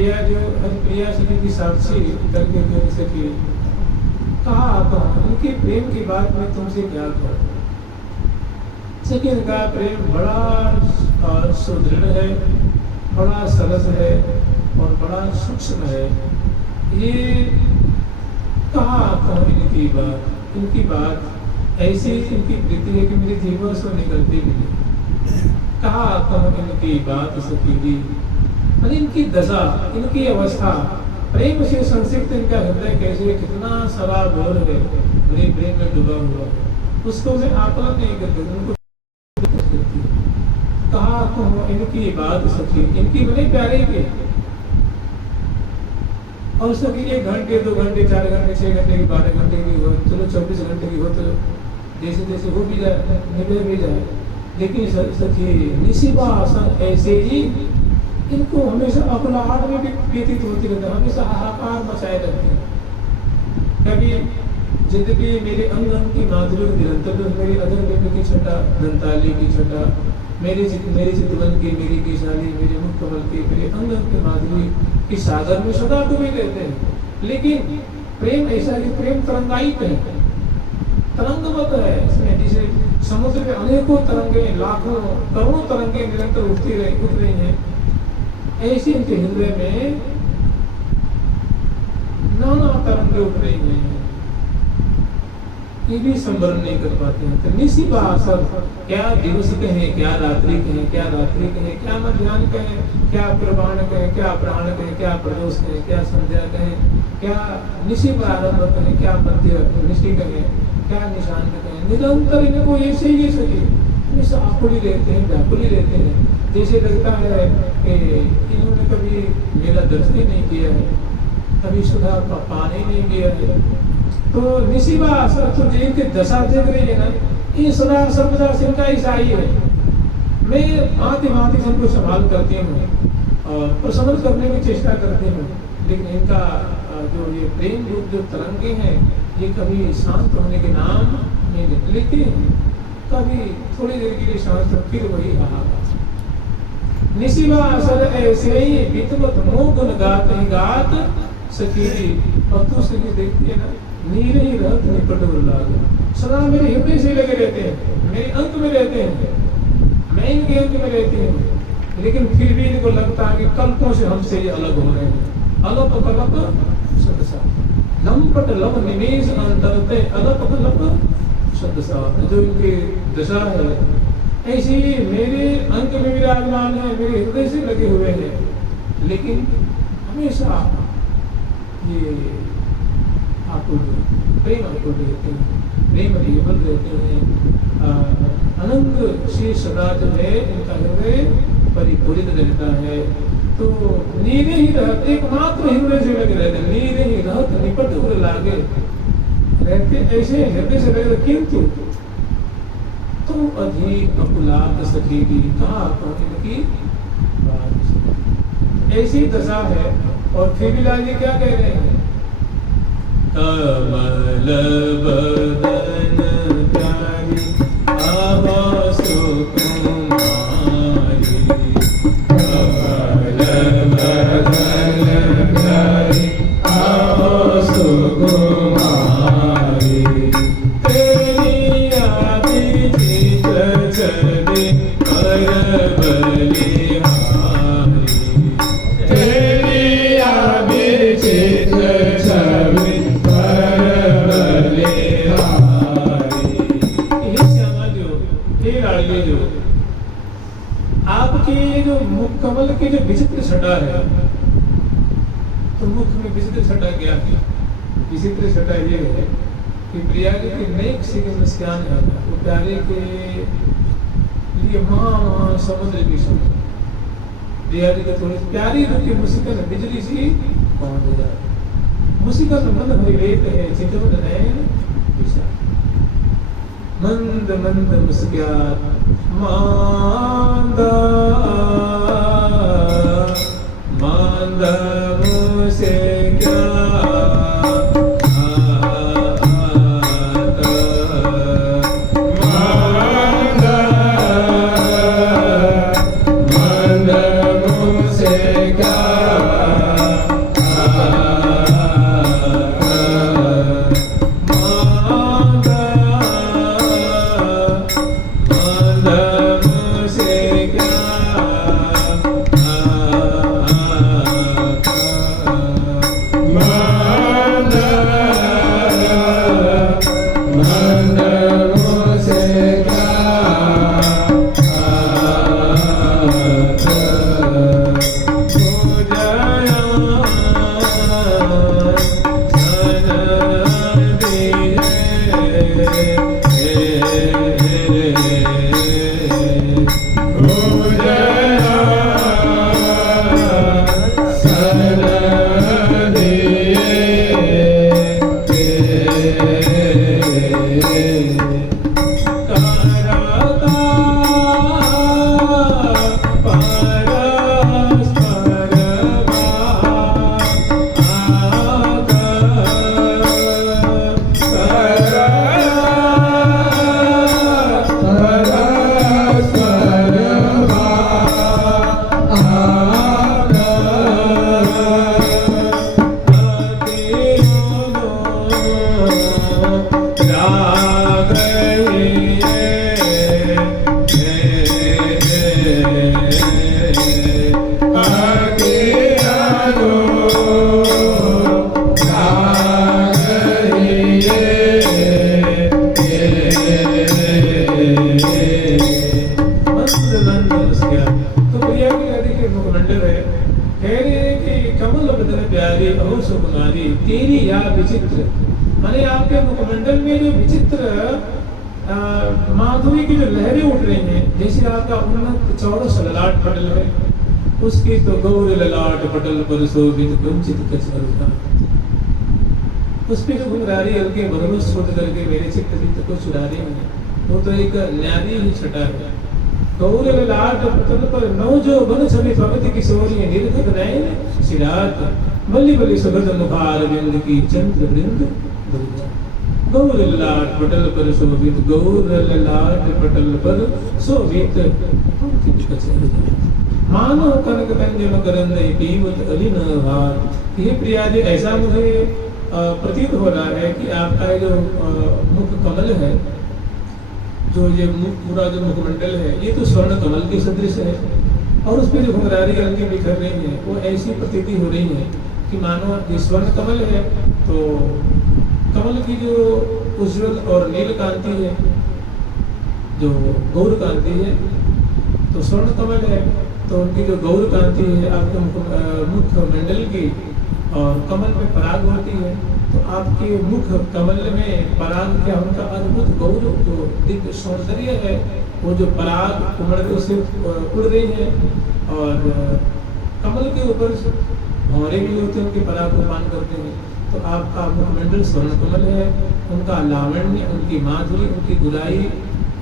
प्रिया जो हरिप्रिया सखी की साक्षी करके मेरे सखी कहा आता इनके प्रेम की बात मैं तुमसे क्या कहूँ। सखी इनका प्रेम बड़ा सुदृढ़ है, बड़ा सरस है और बड़ा सूक्ष्म है। ये कहा कहूँ इनकी बात ऐसी इनकी प्रीति है कि मेरी जीवन से निकलती भी नहीं। कहा कहूँ इनकी बात सखी जी, और इनकी दशा, इनकी अवस्था, प्रेम से संसिक्त इनका हृदय कैसे कितना सराबोर है, मेरे प्रेम में डूबा हुआ है, उसको मैं आकलन नहीं करती, उनको कहा कहूँ इनकी बात सखी, इनकी बड़े प्यारे के और सखी 1 घंटे 2 घंटे 4 घंटे 6 घंटे की 12 घंटे की हो, चलो 24 घंटे की हो, तो जैसे जैसे हो भी जाए निकल भी जाए, लेकिन सखी निशिबा आसन ऐसे ही इनको हमेशा अकुलाहट में भी व्यतीत होती रहती है, हमेशा हाहाकार मचाए रहते हैं। कभी यद्यपि मेरे अंग अंग की माधुरी निरंतर, मेरी अधर की छटा, दंताली की छटा, मेरे चितवन की, मेरी केशाली, मेरे मुख कमल की, मेरे अंग अंग की माधुरी की सागर में सदा डूबे रहते हैं। लेकिन प्रेम ऐसा कि प्रेम तरंगायित है, तरंगवत है। इसमें जैसे समुद्र में अनेकों तरंगे, लाखों करोड़ों तरंगे निरंतर उठ रही हैं, ऐसे इनके हृदय में नाना तरंगे उठ रही हैं, ये भी संवरण नहीं कर पाते हैं। तो निशिबा आसन, क्या दिवस कहें, क्या रात्रि कहें, क्या रात्रि कहें, क्या मध्याह्न कहें, क्या प्रभाण कहें, क्या प्राण कहें, क्या प्रदोष कहें, क्या संध्या कहें, क्या निशि प्रारंभ कहें, क्या मध्य निशि कहें, क्या निशांत कहें, निरंतर इनको ऐसे ही सके हमेशा आकुली रहते हैं, व्याकुली रहते हैं। जैसे लगता है कि इन्होंने कभी मेरा दर्शन ही नहीं किया है, कभी सुधा पान ही नहीं किया है। तो निशिबा तो जिनके दशा देख रही है ना, ये सदा सर्वदा इनका ईसाई है। मैं भांति भांति इनको संभाल करती हूँ और प्रसन्न करने की चेष्टा करती हूँ, लेकिन इनका जो ये प्रेम रूप जो तरंगे हैं, ये कभी शांत होने के नाम नहीं लेते, लेकिन कभी थोड़ी देर के लिए शांत हो, फिर वही हाहाकार। निशिबा ऐसे ही वितमत मोह गुण गात सखी, और तू सखी देखती है ना, नीरे ही रहत निकट लागे, सदा मेरे हृदय से लगे रहते हैं, मेरे अंक में रहते हैं, मैं इनके अंक में रहती हूँ, लेकिन फिर भी इनको लगता है कि कल्पों से हमसे ये अलग हो रहे हैं। अलप कलप सदसा, लंपट लप निमेष अंतरते, अलप कलप सदसा, जो इनकी दशा है ऐसी मेरे अंक में विराजमान है, मेरे हृदय से लगे हुए हैं, लेकिन हमेशा ये प्रेम आकुल रहते हैं, प्रेम रियबल रहते हैं। अनंग से सदा जो है इनका हृदय परिपूरित रहता है। तो नीरे ही रहत, एकमात्र हृदय से लगे रहते, नीरे ही रहत निपट उर लागे रहते, ऐसे हृदय से लगे। किंतु तुम अधिक अकुलात सखीगी, कहा इनकी बात ऐसी दशा है। और फिर भी लाल जी क्या कह रहे हैं, कमल बदन प्यारी आभा सुकुमारी, कमल बदन प्यारी आभा सुकुमारी, तेरी आदि चित चले कर बलिहारी, तेरी आदि चित चले जो आपके जो मुख कमल की जो विचित्र छटा है, तो मुख में विचित्र छटा क्या है? विचित्र छटा ये है कि प्रिया जी की नई किसी के मुस्कान है, वो प्यारे के लिए महा समुद्र की सुन, प्रिया जी की थोड़ी प्यारी रूप की मुस्कान बिजली सी पहुंच जाए, मुस्कान मन भरी रेत है, चितवन नैन विषा, मंद मंद मुस्कान मांदा मांदा मुझसे क्या मांदा मुझसे क्या कह रहे हैं कि कमल बदन प्यारी अहो सुकुमारी तेरी या विचित्र, माने आपके मुखमंडल में जो विचित्र माधुरी की जो लहरें उठ रही हैं, जैसे आपका उन्नत चौरस ललाट पटल है, उसकी तो गौर ललाट पटल पर शोभित कुंचित कचरा, उस पे जो घुंघरारी हल्के भरवस छोड़ करके मेरे चित्त को चुरा रही है, वो तो एक न्यारी ही छटा है। गौर ललाट पटल पर नौ जो बन छवि भगवती किशोरी निर्गत नयन सिरात बल्ली बल्ली सुगंध मुखार बिंद की चंद्र वृंद दुर्गा। गौर ललाट पटल पर शोभित, गौर ललाट पटल पर शोभित मानो कनक कंजन करंद पीवत अलिन भार। ये प्रिया जी, ऐसा मुझे प्रतीत हो रहा है कि आपका जो मुख कमल है, जो ये पूरा जो मुखमंडल है, ये तो स्वर्ण कमल के सदृश है, और उस पर जो घुंघरारी हल्की बिखर रही है, वो ऐसी प्रतीति हो रही है कि मानो ये स्वर्ण कमल है, तो कमल की जो उज्जवल और नील कांति है, जो गौर कांति है, तो स्वर्ण कमल है, तो उनकी जो गौर कांति है आपके मुख मंडल की, और कमल में पराग होती है, तो आपके मुख कमल में पराग क्या, उनका अद्भुत गौर जो दिव्य सौंदर्य है, वो जो पराग उमड़ से उड़ रही है, और कमल के ऊपर भौरे भी होते हैं, उनके पराग को पान करते हैं। तो आपका मुखमंडल स्वर्ण कमल है, उनका लावण्य, उनकी माधुरी, उनकी गुलाई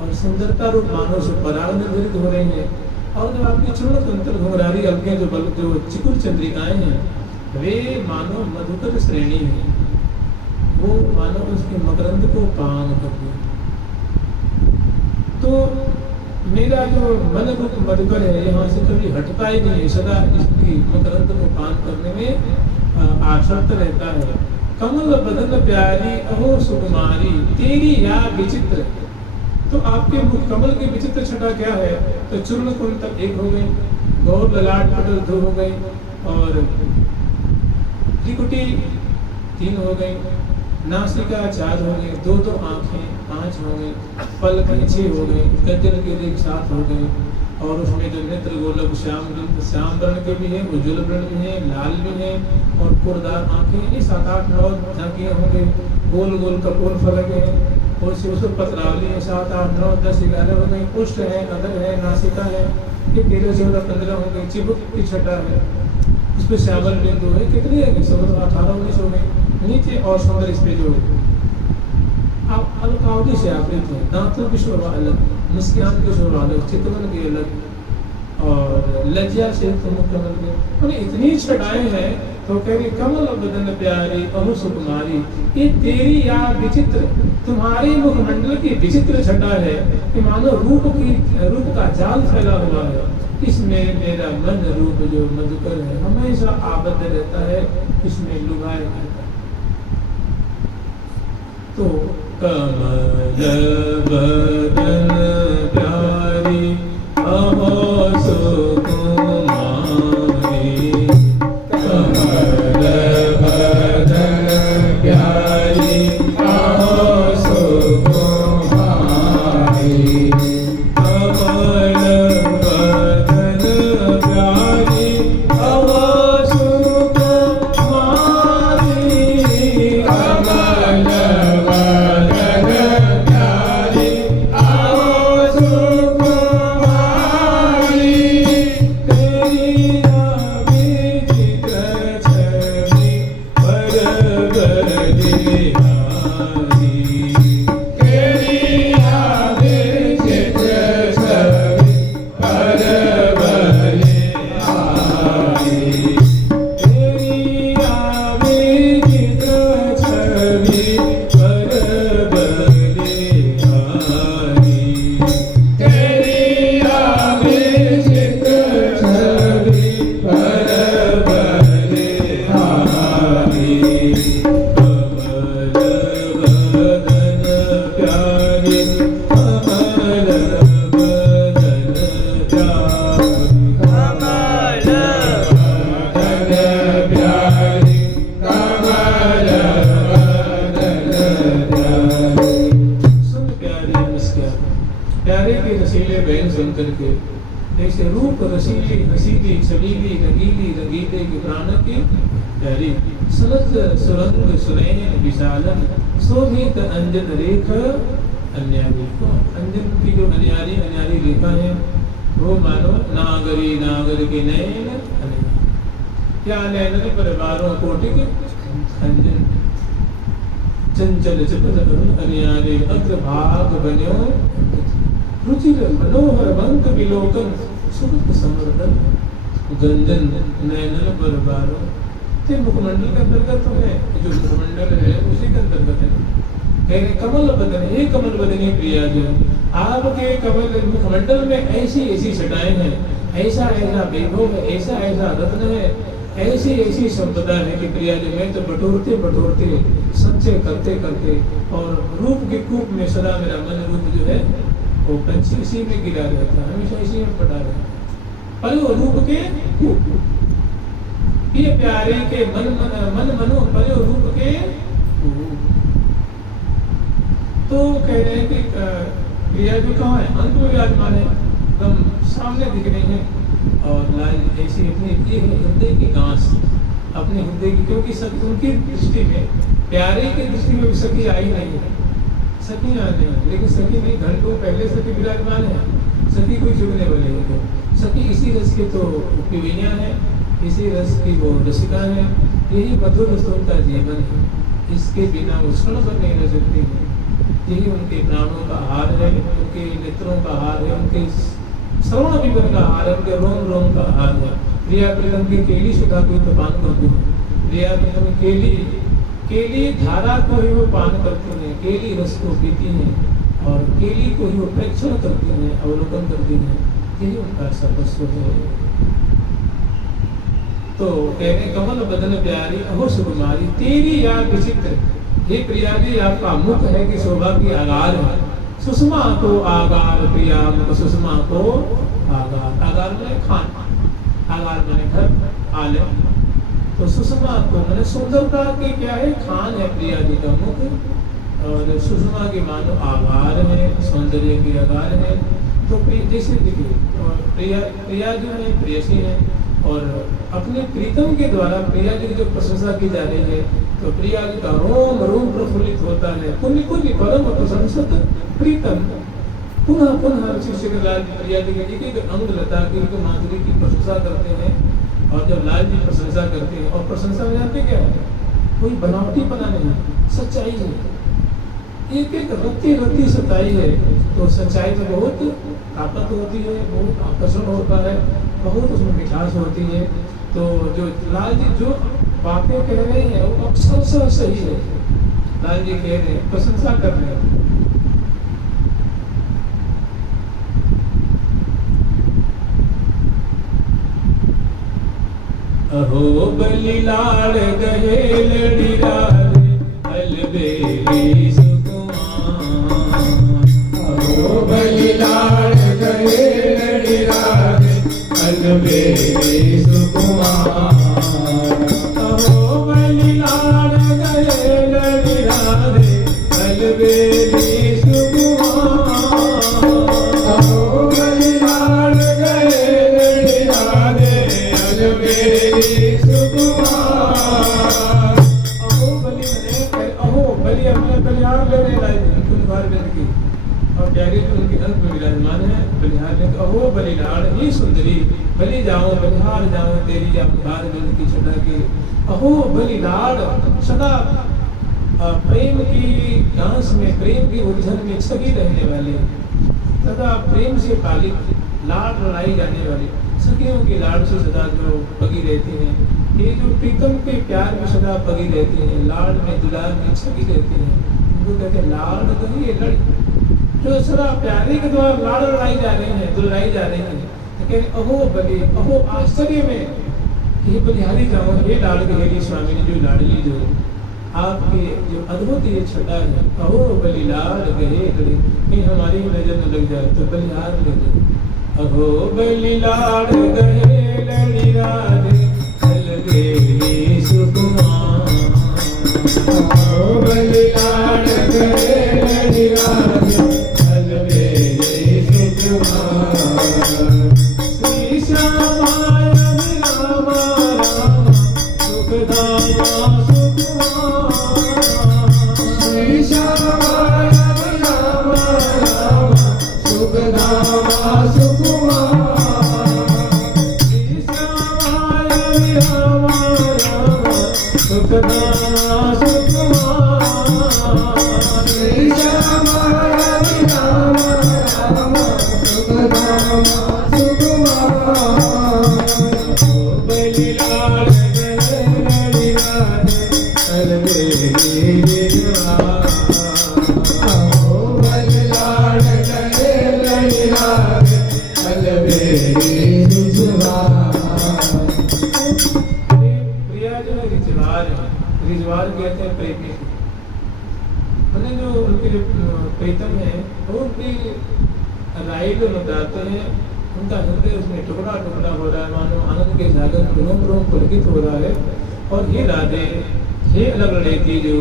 और सुंदरता रूप मानव से पराग निर्धारित हो रहे हैं। और जो आपकी चूर्ण तंत्र घुंघरारी हल्के जो चिकुर चंद्रिकाएं हैं, वे मानो मधुकर श्रेणी है, वो मानो उसके मकरंद को पान करते हैं। तो मेरा जो मन रूप मधुकर है, यहाँ से कभी हटता ही नहीं है, सदा इसकी मकरंद को पान करने में आसक्त रहता है। कमल बदन प्यारी अहो सुकुमारी तेरी या विचित्र, तो आपके मुख कमल की विचित्र छटा क्या है, तो चूर्ण कुंतल एक हो गई, गौर ललाट पटल दो हो गई, और त्रिकुटी तीन हो गई, नासिका चार हो गई, दो दो आंखें पांच हो गई, पलक छह हो गई, गज्जल के देख सात हो गई, और उसमें जो नेत्र गोलक श्याम वर्ण के भी है, उज्ज्वल वर्ण भी है, लाल भी है, और कुरदार आंखें, ये 7 8 9 झांकियां हो गई, गोल गोल कपोल फलक है, और उसमें पत्रावली है, 7 8 9 10 11 हो गई, पुष्ट है, अदर है, नासिका है, ये 13 14 15 हो गई, चिबुक की छटा है, उस पर श्यामल बिंदु है, कितनी है 16 18 19 हो गई, नीचे और सुंदर इस पे जो आप अलकावली से आवृत है, दांतों की शोभा अलग, मुस्कान की शोभा अलग, चितवन की अलग, और लज्जा से तो मुकम्मल के इतनी छटाएं हैं, तो कह रही कमल बदन प्यारी अहो सुकुमारी, ये तेरी या विचित्र, तुम्हारे मुखमंडल की विचित्र छटा है कि मानो रूप का जाल फैला हुआ है, इसमें मेरा मन रूप जो मधुकर है हमेशा आबद्ध रहता है, इसमें लुभाए रहता है। तो कमल बदन प्यारी अहो सुकुमारी, कमल बदन प्यारी अहो सुकुमारी, कमल बदन प्यारी अहो सुकुमारी, कमल प्यारे के रसीले बैन सुन करके, जैसे रूप रसीली हसीली छबीली रंगीली रंगीले की प्राण की प्यारी सरस सुरंग सुनैन विशालन शोभित अंजन रेख अन्यारी। तो अंजन की जो अन्यारी रेखा है वो मानो नागरी नागर के नैन क्या नैन पर 12 कोटिक अंजन चंचल चपल अरुण अन्यारे अग्रभाग बन्यो रुचिर मनोहर मंक विलोकन सुगत समर्दन गंजन नैनन पर 12 ते मुखमंडल के अंतर्गत तो है, जो मुखमंडल है उसी के अंतर्गत है। कह रहे कमल बदन, हे कमल बदनी प्रिया जो आपके कमल मुखमंडल में ऐसी ऐसी छटाएं हैं, ऐसा ऐसा वैभव है, ऐसा ऐसा रत्न है, ऐसी ऐसी संपदा है कि प्रिया जो मैं तो बटोरते बटोरते सच्चे करते करते और रूप के कूप में सदा मेरा मन रूप जो है वो पंछी इसी में गिरा रहता है, हमेशा इसी में पड़ा रहता है। पर वो रूप के कूप ये प्यारे के मन मनो पर रूप के तो कह रहे हैं कि प्रिया जो कहाँ है, अंत में विराजमान है, एकदम सामने दिख रही है। और लाल ऐसी अपनी हृदय की गांस अपने हृदय की, क्योंकि उनकी दृष्टि में प्यारे की दृष्टि में भी सखी आई नहीं है, सखी आ नहीं है, लेकिन सखी नहीं घंटों पहले सखी विराजमान है, सखी कोई चुगने वाले है। सखी इसी रस के तो उपयोगियाँ है, इसी रस की वो रसिका है, यही मधुर रसों का जीवन है, इसके बिना वो क्षण पर नहीं रह सकती है। यही उनके प्राणों का हार है, उनके नेत्रों का हार है, उनके श्रवण विवन का हार है, उनके रोम रोम का हार है। प्रिया प्रीतम की केली सुधा को तो पान करती है, प्रिया प्रीतम केली धारा को ही वो पान करती हैं, केली रस को पीती हैं और केली को ही वो प्रेक्षण करती हैं, अवलोकन करती हैं, यही उनका सर्वस्व है। तो कहने कमल बदन प्यारी अहो सुकुमारी तेरी याद विचित्र, हे प्रिया जी आपका मुख है कि शोभा की आगार है। सुषमा को आगार प्रिया मुख सुषमा को आगार, आगार में खान, आगार में घर आले, तो सुषमा को मैंने सुंदरता की क्या है खान है प्रिया जी का मुख, और सुषमा की मानो आगार है, सौंदर्य की आगार है। तो जैसे देखिए प्रिया जो है प्रेयसी है और अपने प्रीतम के द्वारा प्रिया जी की जो प्रशंसा की जा रही है, तो प्रिया जी का रोम रोम प्रफुल्लित होता है। पुण्य पुण्य परम प्रशंसत प्रीतम पुनः पुनः शिष्य प्रिया जी के एक अंग लता की माधुरी की प्रशंसा करते हैं, और जब लाल जी प्रशंसा करते हैं, और प्रशंसा में जानते क्या है, कोई बनावटीपना नहीं, सच्चाई है, एक एक रत्ती रत्ती सच्चाई है। तो सच्चाई में बहुत ताकत होती है, बहुत आकर्षण होता है, बहुत उसमें मिठास होती है। तो जो लाल जी जो बातें कह रहे हैं वो अक्सर सही है, लाल जी कह रहे हैं, प्रशंसा कर रहे हैं। अहो बलि लाड़ गहे लड़ी राधे अलबेली सुकुमार, अहो बलि लाड़ गहे लड़ी राधे अलबेली सुकुमार, अहो बलि लाड़ गहे लड़ी राधे अलबेली सुकुमार, अहो बलि लाड़ गहे लड़ी राधे अलबेली सुकुमार। अहो बलि अपने बलिहार लेने लाए कुल बार की, और प्यारी तो उनके अंत में विराजमान है बलिहार में। अहो बलिहार ही सुंदरी, बलि जाओ बलिहार जाओ तेरी अपहार गंध की छटा के। अहो बलिहार सदा प्रेम की डांस में, प्रेम की उलझन में छगी रहने वाले, सदा प्रेम से पालित, लाड़ लड़ाई जाने वाली, सखियों की लाड़ से सदा जो पगी रहती हैं, ये जो प्रीतम के प्यार में सदा पगी रहती हैं, लाड़ में दुलार में छगी रहती हैं, उनको कहते हैं लाड़ गही लड़ी, जो सदा प्यारे के द्वारा लाड़ लड़ाई जा रहे हैं, दुलराई जा रहे हैं। तो कहते अहो बलि, अहो आश्चर्य में, ये बलिहारी जाओ, ये लाड़ गहेली स्वामी ने जो लाडली जो आपके जो अद्भुत ये छटा है, अहो बलि लाड़ गहे लड़ी, कहीं हमारी नजर न लग जाए तो बलिहार ले दो। अहो बलि लाड़ गहे लड़ी राधे अलबेली सुकुमार, अहो बलि लाड़ गहे लड़ी राधे अलबेली सुकुमार, श्री श्यामाय राम राम सुखधामा सुकुमार श्री श्यामा राम राम राम सुखधामा सुकुमार श्री श्यामा राम राम सुखधामा सुकुमार श्री श्यामा राम राम राम सुखधामा सुकुमार बलि लाल गहरी राधे अलबेली रिजवार अहो बलिलाल गले ललिलाल अलबेली रिजवार प्रिया जो है रिजवार है। रिजवार कहते हैं प्रेमी को। मैंने जो उनके प्रीतम है वो उनकी राई को लगाते हैं, उनका हृदय उसमें टुकड़ा टुकड़ा हो रहा है, मानो आनंद के सागर रोम रोम पुलकित हो रहा है। और हे राधे, हे अलग लड़की जो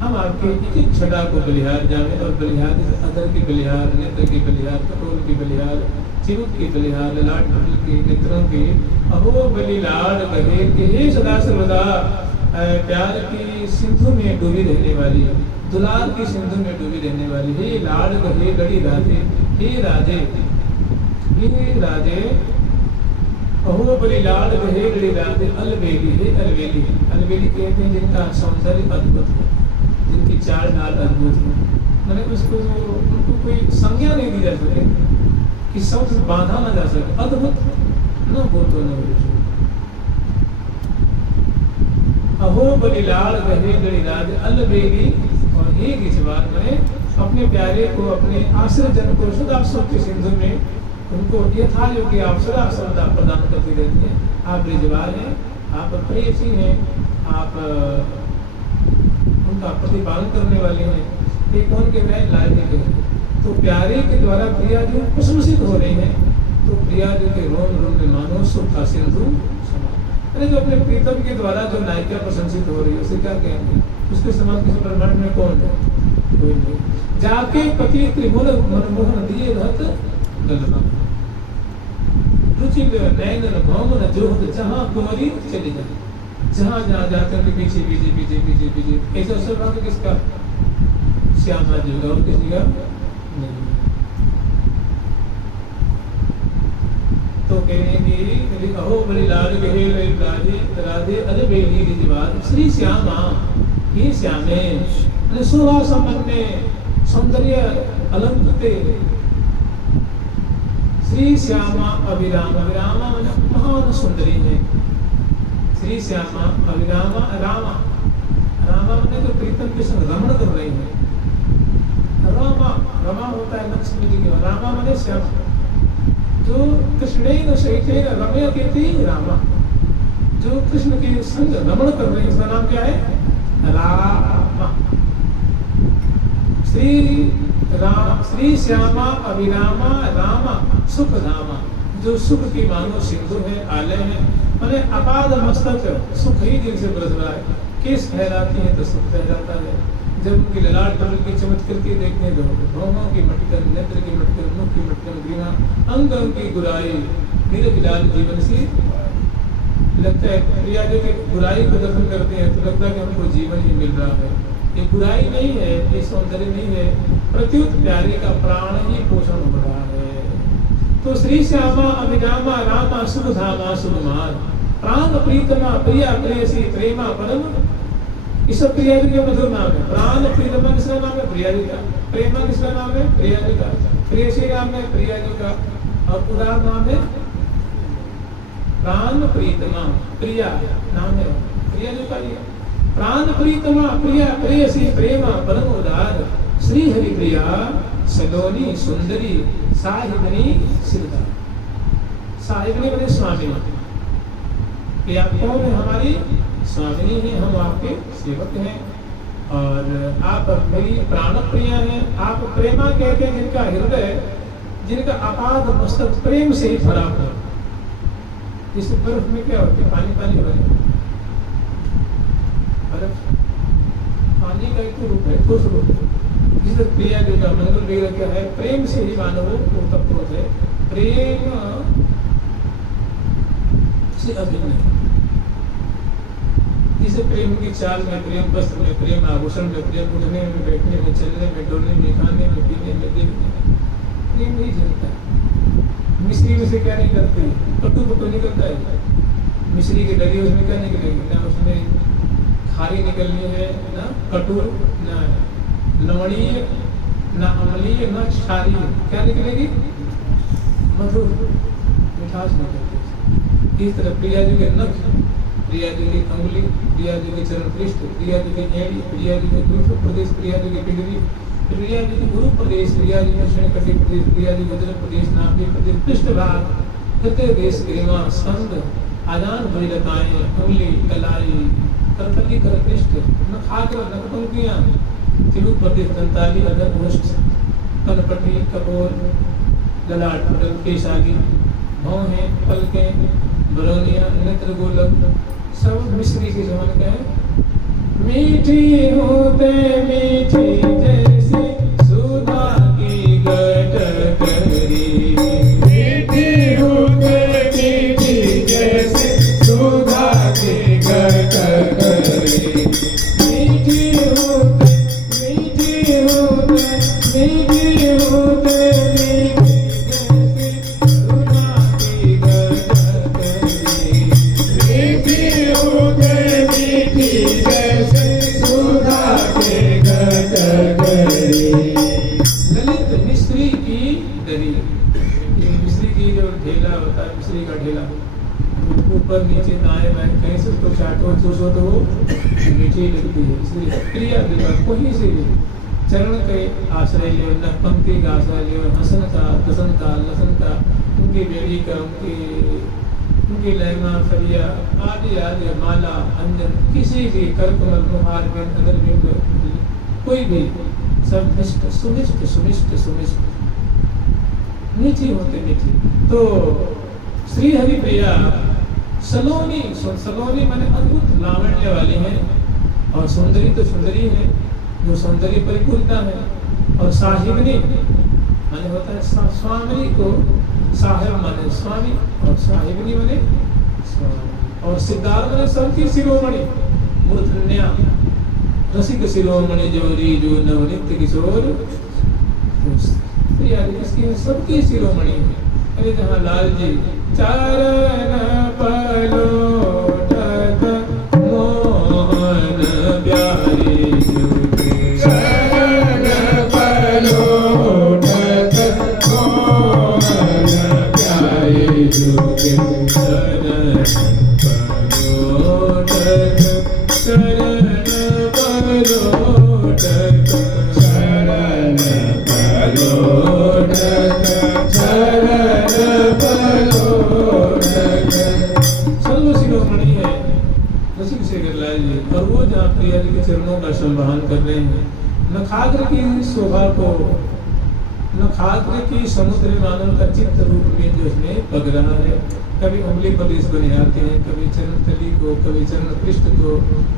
हम आपके एक एक छटा को बलिहार जाने, और बलिहार अदर की बलिहार, नेत्र की बलिहार, कटोल की बलिहार, चिरुक की बलिहार, ललाट मंडल की, नेत्रों की, अहो बलि लाड कहे कि हे सदा सर्वदा प्यार की सिंधु में डूबी रहने वाली, दुलार की सिंधु में डूबी रहने वाली, हे लाड कहे लड़ी राधे, हे राधे, हे राधे, अहो बलि लाड कहे लड़ी राधे, अलबेली, हे अलबेली। अलबेली कहते हैं जिनका सौंदर्य अद्भुत है, जिनकी चाल ढाल अद्भुत है। मैंने उसको उनको कोई संज्ञा नहीं दी जा सके, कि शब्द बांधा ना जा सके, अद्भुत न हो तो न हो। अहो बलि लाल कहे लड़ी राधे अलबेली, और हे गिजवार में अपने प्यारे को, अपने आश्रय जन को सदा सुख की सिंधु में उनको यथा योग्य आप सदा सदा प्रदान करती रहती हैं। आप रिजवार हैं, आप प्रेयसी हैं, आप उनका प्रतिपालन करने वाले हैं। एक कौन के वह लायक है, तो प्यारे के द्वारा प्रिया जो प्रशंसित हो रही हैं, तो प्रिया जो के रोम रोम में मानो सुख का सिंधु समान। अरे जो अपने प्रीतम के द्वारा जो नायिका प्रशंसित हो रही है उसे क्या कहेंगे? उसके समान किसी ब्रह्मांड में कौन है? कोई नहीं। जाके पति त्रिभुवन मनमोहन दिए रहत गलना, रुचि नैन भौमन जोहत जहाँ कुंवरी चली जाए, जहाँ जहाँ जाते हैं पीछे पीछे पीछे पीछे पीछे। ऐसा स्वभाव किसका? श्यामा जी का, और किसी का नहीं। तो कहेंगे अहो बलि लाल कहे राधे राधे अलबेली रिजवार, श्री श्यामा, ये श्यामे शोभा संपन्न सौंदर्य अलंकृत, श्री श्यामा अभिरामा, अभिरामा माने महान सुंदरी है। श्री श्यामा अभिरामा, रामा, रामा माने जो प्रीतम के संग रमण कर रही है। रामा, रमा होता है लक्ष्मी जी की, रामा माने श्यामा, जो कृष्णेन सहितेन रमयति रामा, जो कृष्ण के संग रमण कर रहे हैं, इसका नाम क्या है? रामा। श्री श्यामा अभिरामा रामा सुखधामा, जो सुख की मानो सिंधु है, आलय है, माने अपाद मस्तक सुख ही दिल से बरस रहा है। केस फहराती है तो सुख फहराता है, जब उनकी ललाट कमल की चमत्कृति देखते हैं तो भौहों की मटकन, नेत्र की मटकन, मुख की मटकन, ग्रीवा अंग की गुराई, नीरविलाल जीवन से लगता है। प्रिया जो कि बुराई को दर्शन करते हैं तो लगता है कि हमको जीवन ही मिल रहा है। ये बुराई नहीं है, ये सौंदर्य नहीं है, प्रत्युत प्यारे का प्राण ही पोषण हो रहा है। तो श्री श्यामा अभिरामा रामा सुखधामा सुकुमार, प्राण प्रीतमा प्रिया प्रेयसी प्रेमा परम, इस सब प्रिया जी का मधुर नाम है। प्राण प्रीतमा किसका नाम है? प्रिया जी का। प्रेमा किसका नाम है? प्रिया जी का। प्रेयसी नाम है प्रिया जी का, और उदार नाम है प्राण प्रीतमा, प्रिया नाम है प्रिया जी का। ये प्राण प्रीतमा प्रिया प्रेयसी प्रेमा परम उदार, श्री हरि प्रिया सलोनी सुंदरी साहिबनी सिरदा। साहिबनी बने स्वामिनी। प्रिया कौन है? हमारी स्वामिनी है, हम आपके सेवक हैं, और आप मेरी प्राण प्रिया हैं। आप प्रेमा कहते हैं जिनका हृदय, जिनका अपाद मस्तक प्रेम से ही भरा हो। इस बर्फ में क्या होता है? पानी पानी हो रहा है। बर्फ पानी का एक रूप है, ठोस रूप है। जिस प्रिया जो का मंगल वगैरह क्या है? प्रेम से ही मानव उत्पन्न है, प्रेम से अभिन्न है। जिसे प्रेम की चाल में, प्रेम वस्त्र में, प्रेम आभूषण में, प्रेम उठने में, बैठने में, चलने में, डोलने में, खाने में, पीने में, देखने में प्रेम नहीं जलता। मिश्री में से क्या नहीं करती, कटु पटु निकलता है। मिश्री की डली उसमें क्या निकलेगी, ना उसमें खारी निकलनी है, ना कटु, ना लवणीय, ना अम्लीय, ना क्षारीय, क्या निकलेगी, मधुर, मिठास निकलती। इस तरह प्रिया जी के नख, प्रिया जी की अंगुली, प्रिया जी के चरण पृष्ठ, प्रिया जी की एड़ी, प्रिया जी के गुरु प्रदेश, प्रिया जी की पिंडली, प्रिया जी के गुरु प्रदेश, प्रिया जी के शयनकटी प्रदेश, प्रिया जी के वज्र प्रदेश, नाभि प्रदेश, पृष्ठभाग, हृदय देश, ग्रीवा, स्कंद, आजान भुजलताएं, अंगुली, कलाई, करतली, करपृष्ठ, नखाग्र, नखपंक्तियां, चिबु प्रदेश, दंताली, अधर, ओष्ठ, कनपटी, कपोल, ललाट, पटल, केशाली, भौहें, पलकें, बरौनिया, नेत्र गोलक, सब मिश्री के समान का है। मीठी होते मीठी जैसी सुधा की गटकरी, मीठी होते मीठी जैसे सुधा की गटकरी, मीठी होते मीठी होते मीठी होते मीठी होते मीठी जैसे सुधा की गटकरी। ललित मिश्री की दरी, ये मिश्री की जो ढेला होता है, मिश्री का ढेला, ऊपर नीचे दाएं बाएं कहीं से तो चाटो चूसो तो वो मीठी लगती है। इसलिए प्रिया विवाह कोई से चरण के आश्रय ले, न पंक्ति का आश्रय ले, हसन का, दसन का, लसन का, उनकी बेड़ी का, उनकी लहंगा, फरिया आदि आदि, माला, अंजन, किसी भी करकमल, मुहार में, अगर में कोई भी, सब निष्ठ, सुनिष्ठ, सुनिष्ठ, सुनिष्ठ, मीठी होते मीठी। तो श्री हरि प्रिया सलोनी, सलोनी माने अद्भुत लावण्य वाली है, और सुंदरी तो सुंदरी है, जो सौंदर्य परिपूर्णता है। और साहिबनी माने होता है स्वामी को, साहेब माने स्वामी, और साहिबनी माने स्वामी। और सिद्धार्थ माने सबकी शिरोमणि, मूर्धन्या, रसिक शिरोमणि जोरी जो नवनित्य किशोर, तो यार इसकी सबकी शिरोमणि है। अरे जहाँ लाल जी चरण पलोटत मोहन प्यारे जुगे, चरण पलोटत मोहन प्यारे जुगे, चरण पलोटत, चरण पलोटत, चरण पलोटत, चरण पलोटत। सर्व शिरोमणि है रसिक शेखर लाल जी, और वो जहाँ प्रिया जी के चरणों का संवाहन कर रहे हैं। नखाग्र की शोभा को, नखाग्र की समुद्र मानव का चित्त रूप में जो उसमें पग रहा है। कभी उंगली प्रदेश को निहारते हैं, कभी चरण तली को, कभी चरण पृष्ठ को,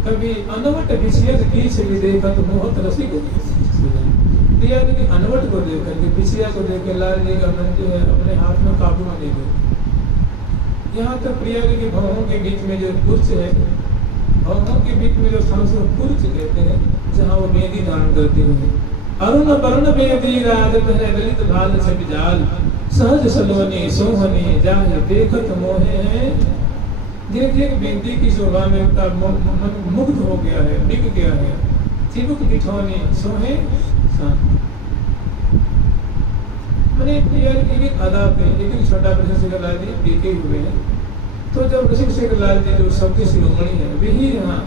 कभी अनवट विषय की छवि देखत मोहत रसिक हो। प्रिया जी के अनवट को देख करके, पिछिया को देख के लाल जी का मन जो है अपने हाथ में काबू में नहीं देते। यहाँ तक प्रिया जी के भवों के बीच में जो कुर्च है, भवों के बीच में जो स्थान से कुर्च कहते हैं, जहाँ वो मेहंदी धारण करते हुए, अरुण वर्ण बेदी राजत है ललित भाल छवि जाल, सहज सलोनी सोहनी जाहे देखत मोहे हैं। देख देख बेदी की शोभा में उनका मन मुग्ध हो गया है, बिक गया है। चिबुक बिठौनी सोहे मैंने एक अदा पे एक छोटा प्रश्न शेखर लाल जी देखे हुए हैं। तो जब रसिक शेखर लाल जी जो सबके शिरोमणि है, वे ही यहाँ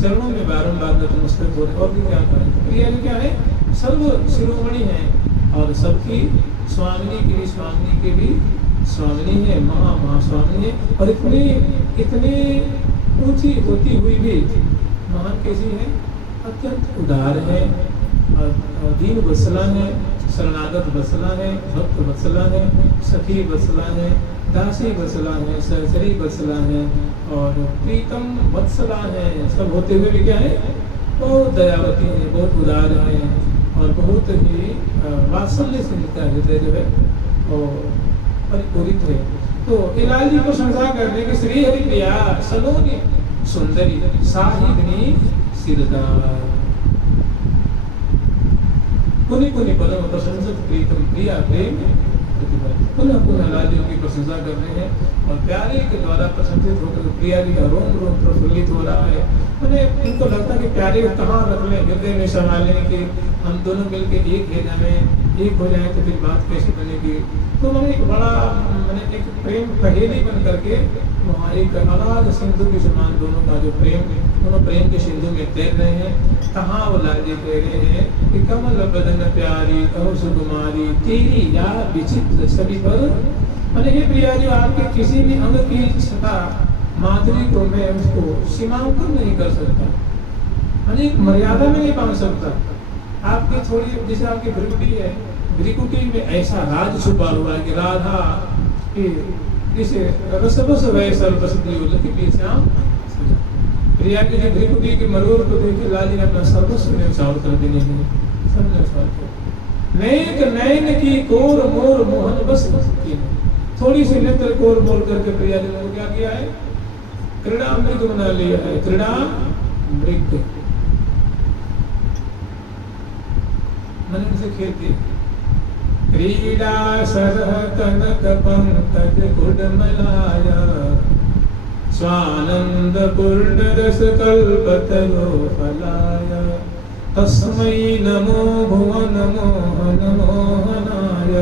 चरणों में बारंबार नतमस्तक हो रहे, और भी क्या करें। तो प्रिया जी क्या है, सर्व शिरोमणि है, और सबकी स्वामिनी की भी स्वामिनी की भी स्वामिनी है, महास्वामिनी है। और इतनी ऊंची होती हुई भी महान कैसी है, अत्यंत उदार है, और दीन वत्सला है, शरणागत वत्सला है, भक्त वत्सला है, सखी वत्सला है, दासी वत्सला है, सहचरी वत्सला है, और प्रीतम वत्सला है। सब होते हुए भी क्या है, बहुत दयावती है, बहुत उदार है, और बहुत ही वात्सल्य से मिलता है हृदय जो है वो परिपूरित है। तो इलाल जी को प्रशंसा करने की श्री हरि प्रिया सलोनी सुंदरी साहिबनी सिरदार पुनि पुनि परम प्रशंसक प्रीतम प्रिया प्रेम प्रतिभा। पुनः पुनः लालियों की प्रशंसा कर रहे हैं और प्यारे के द्वारा प्रशंसित होकर प्रिया जी का रोम रोम प्रफुल्लित हो रहा है। मैंने इनको लगता है कि प्यारे को कहाँ रख लें, हृदय में संभालें कि हम दोनों मिलकर एक है में एक हो जाए तो फिर बात कैसे बनेगी। तो मैंने एक बड़ा मैंने एक प्रेम पहेली बन करके वहाँ एक अगाध सिंधु के समान दोनों का जो प्रेम, दोनों प्रेम के सिंधु में तैर रहे हैं। कहाँ वो लाजे कह रहे हैं कि कमल बदन प्यारी कहो सुकुमारी तेरी याद विचित्र सभी पर। मैंने ये प्रिया जो आपके किसी भी अंग की छटा माधुरी को मैं उसको सीमांकन नहीं कर सकता, मैंने एक मर्यादा में नहीं पान सकता। आपकी थोड़ी जैसे आपकी भ्रिकुटी है, भ्रिकुटी में ऐसा राज छुपा हुआ है कि राधा इसे रसबस वैसल प्रिया की जो भ्रिकुटी की मरोड़ को देख के लाली ने अपना सर्वस्व न्यौछावर कर देने हैं, सब न्यौछावर कर। नेक नैन की कोर मोर मोहन बस की थोड़ी सी नेत्र कोर मोर करके प्रिया जी ने क्या किया है, क्रीड़ा मृग बना लिया है, क्रीड़ा मृग मैंने उनसे खेलती क्रीड़ा सरह कनक पंकज गुडमलाया स्वानंद पूर्ण रस कल्पतरो फलाया तस्मै नमो भुवन मोहन मोहनाय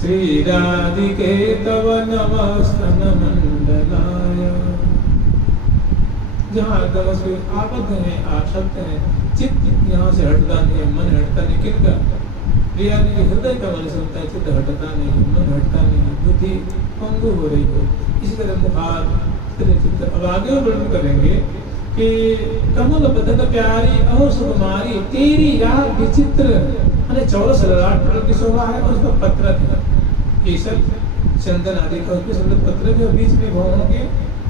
श्री राधिके तव नमस्तन मंडलाय। जहाँ नमस्ते आबद्ध है, आसक्त है, चित्त यहाँ से हटता नहीं, मन हटता नहीं, किनका प्रिया जी हृदय का मन सुनता है, चित्त हटता नहीं, मन हटता नहीं, बुद्धि पंगु हो रही हो। इसी तरह मुखार चित्त। अब आगे वर्णन करेंगे कि कमल बदन प्यारी अहो सुकुमारी तेरी याद विचित्र, मैंने 14 ललाट प्रकट की शोभा है और उसका पत्रक है केसर चंदन आदि का, उसके सुंदर पत्रक है, बीच में भवनों के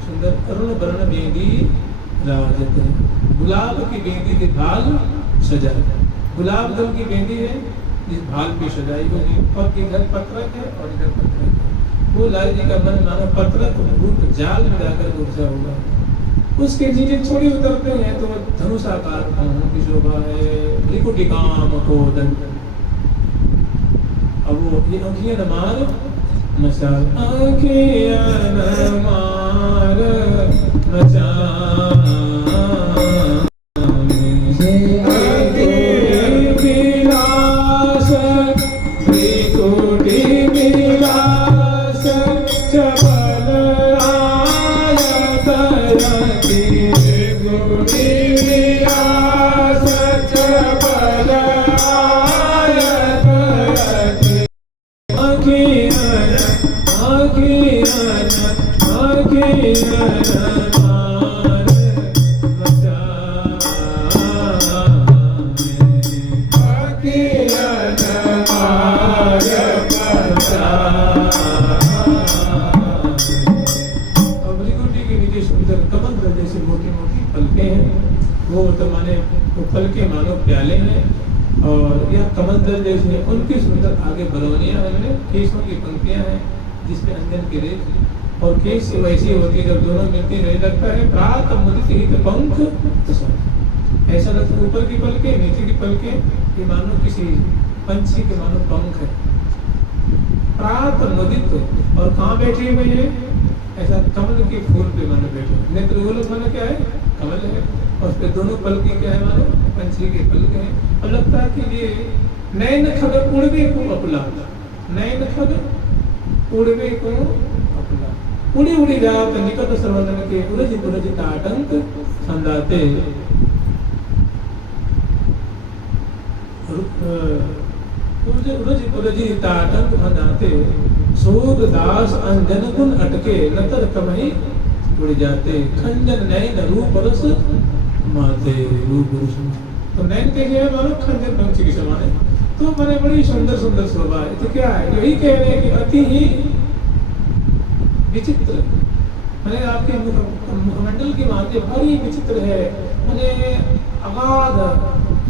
सुंदर अरुण वर्ण बेदी राजत है। गुलाब की बेदी के भाल सजा, गुलाब दल की बेदी है जिस भाल पे सजाई हुई, और इधर पत्रक है और इधर पत्रक है। वो लाल जी का मन मानो पत्रक रूप जाल में जाकर गुजरा होगा। उसके नीचे थोड़ी उतरते हैं तो धनुषाकार भावों की शोभा है, त्रिकुटी काम को दंड। अब वो ये आँखियाँ न मार मचाल, आँखियाँ न मार मचाल पलके मानो प्याले हैं और यह कमल दल जैसे उनकी सुंदर आगे बरौनियां हैं, केशों की पंक्तियां हैं जिसमें अंजन की रेख और केश से वैसी होती है जब दोनों मिलती नहीं लगता है प्रात मुदित हित पंख, ऐसा लगता है ऊपर की पलके नीचे की पलके ये मानो किसी पंछी के मानो पंख है। प्रात मुदित और कहाँ बैठी हुई है, ऐसा कमल के फूल पे मानो बैठे, नेत्र गोलक मानो क्या है, कमल है, और उसके दोनों पलके क्या है मानो पंछी के पलके हैं। और लगता है कि ये नैन खग उड़वे को अपला, नैन खग उड़वे को अपला, उड़ी उड़ी जात निकट सर्वदन के उरजित उरजित आतंक संदाते। उरजित उरजित आतंक संदाते सूरदास अंजन गुण अटके नतर कमही उड़ जाते खंजन नैन रूप रस माते रूप रस। तो नैन कैसे है मानो खंजन पंछी के समान है, तो मैंने बड़ी सुंदर सुंदर शोभा है। तो क्या है, यही कह रहे हैं कि अति ही विचित्र, मैंने आपके मुखमंडल की भांति बड़ी विचित्र है, मैंने अगाध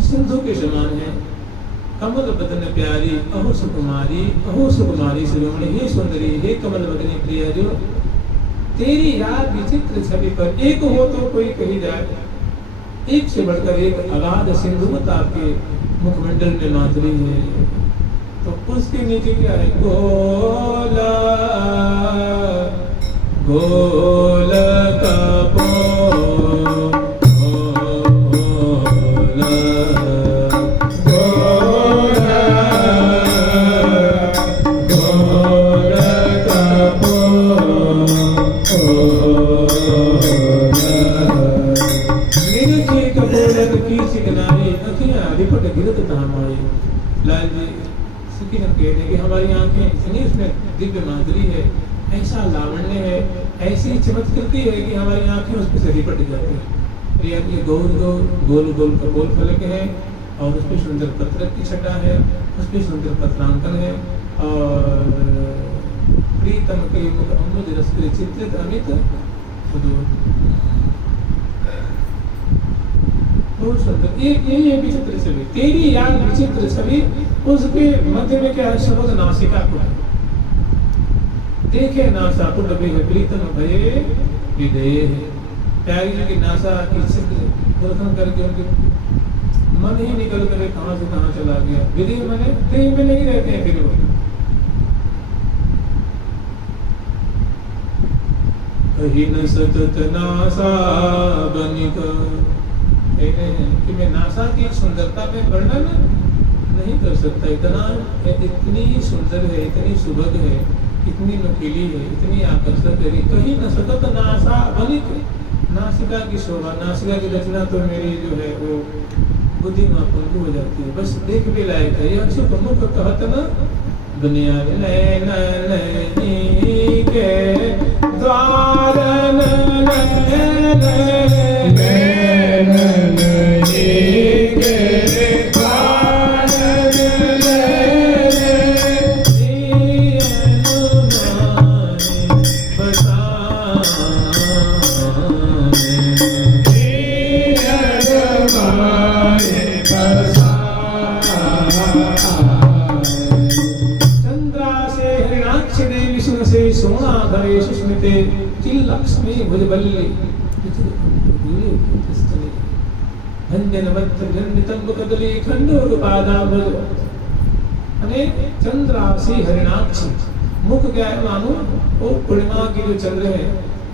सिंधु के समान है। कमल बदन प्यारी अहो सुकुमारी शिरोमणि, हे सुंदरी हे कमल बदनी प्रिया जो तेरी याद विचित्र छवि पर एक हो तो कोई कही जाए, एक से बढ़कर एक अगाध सिंधुवत आपके मुखमंडल में माधुरी है। तो उसके नीचे क्या है? गोला गोलक लाल जी सुखी हम कहते हैं कि हमारी आंखें इतनी उसमें दिव्य माधुरी है, ऐसा लावण्य है, ऐसी चमत्कृति है कि हमारी आंखें उस पर से लिपट जाती है। ये गोल गोल गोल गोल कपोल फलक है और उस पर सुंदर पत्र की छटा है, उस पर सुंदर पत्रांकन है और प्रीतम के मुख अम्बुज रस के चित्रित अमित बहुत सुंदर। ये विचित्र छवि, तेरी याद विचित्र छवि, उसके मध्य में क्या है? शब्द नासिका को देखे नासा पुट है प्रीतम भये विदेह है। प्यारी जी की नासा की दर्शन करके उनके मन ही निकल कर कहां से कहां चला गया। विदेह मने देह में नहीं रहते हैं फिर वो। कहीं न सतत नासा बनिक कि मैं नासा की सुंदरता में वर्णन नहीं कर सकता। इतनी सुंदर है, इतनी सुभग है, इतनी नुकीली है, इतनी आकर्षक है। कहीं न सतत नासा बनिक, नासिका की शोभा, नासिका की रचना तो मेरी जो है वो बुद्धि में पंगु हो जाती है। बस देख भी लायक है। यह सुख मुख कहत न दुनिया के द्वार चंद्रासी हरिणाक्षी। मुख क्या है? मानो वो पूर्णिमा के जो चंद्र है,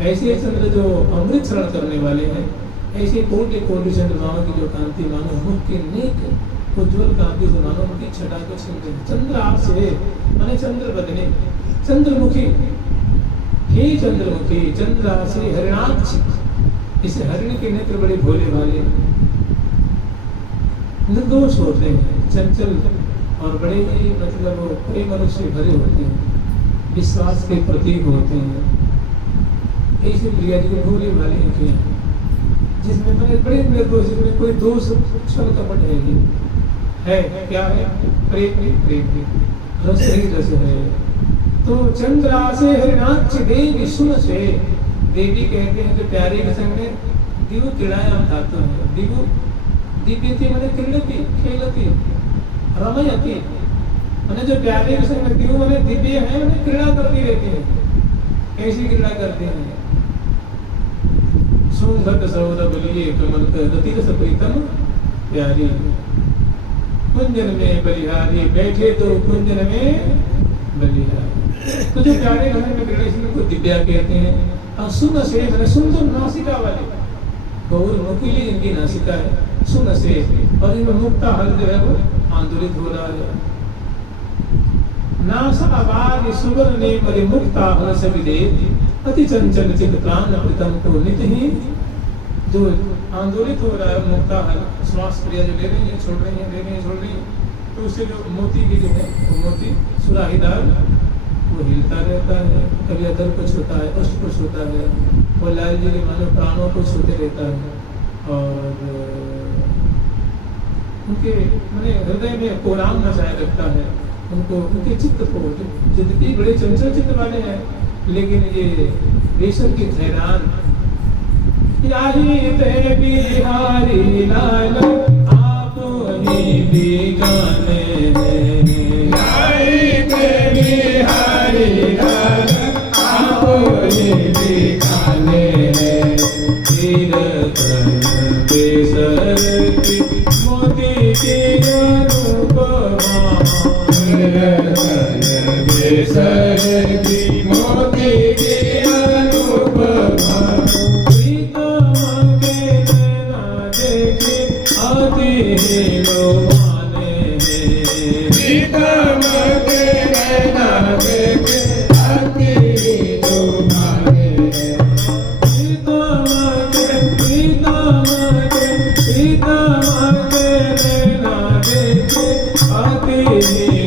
ऐसे चंद्र जो अमृत शरण करने वाले हैं, ऐसे कोटि कोटि चंद्रमाओं की जो कांति मानो मुख के नेक उज्ज्वल कांति से मानो उनकी छटा को छीनते हैं। चंद्रासे माने चंद्र बदने, चंद्रमुखी, हे चंद्रमुखी, चंद्रासे हरिणाक्षी। इस हरिण के नेत्र बड़े भोले भाले निर्दोष होते हैं, चंचल और बड़े ही मतलब बड़े मनुष्य भरे होते हैं, विश्वास के प्रतीक होते हैं। ऐसे प्रिया जी को भोले भाले आंखें जिसमें मैंने बड़े निर्दोष, जिसमें कोई दोष छल कपट है क्या है? प्रेम रस ही रस है। तो चंद्रा से हरिणाक्ष देवी सुन से, देवी कहते हैं जो प्यारे के संग में दिव्य क्रीड़ायाम धातु है। दिव्य दिव्यति मैंने क्रीडती खेलती रमयती, मैंने जो प्यारे के संग में दिव्य मैंने दिव्य है, मैंने क्रीड़ा करती रहती है। कैसी क्रीड़ा करते हैं? सुंदर सौदा बलिए कमल कहती रस प्रीतम प्यारी, कुंजन में बलिहारी बैठे तो कुंजन में बलिहारी। तो जो प्यारे घर में क्रीड़ा को दिव्या कहते हैं। और सुन से मैंने सुंदर नासिका वाले, गौर नुकीली इनकी नासिका है, सुन से, और इनमें मुक्ता हल जो है वो आंदोलित हो रहा है। नासा आवाज सुगन ने मरे मुक्ता हल से विदेह, अति चंचल चित प्राण प्रीतम को नित ही जो आंदोलित हो रहा है मुक्ता हल, श्वास क्रिया जो ले रही है, छोड़ रही है, ले रही है, छोड़ रही है, तो उससे जो मोती की जो है वो मोती सुराहीदार वो हिलता रहता है। कभी अदर को छूता है, उष्ट को छूता है, वो लाल जी के मानो प्राणों को छूते रहता है और उनके मैंने हृदय में कोराम मचाया रखता है। उनको उनके चित्त को, जिंदगी बड़े चंचल चित्त वाले हैं, लेकिन ये रेशम की ठहरान बिहारी लाल आप ही बिगाने बिहारी लाल आप ही बेसर की मोती की अनुपमा बेसर की मोती की अनुपमा प्रीतम के नैना देखे अति लोभाने प्रीतम के नैना देखे अति लोभाने प्रीतम के नैना देखे अति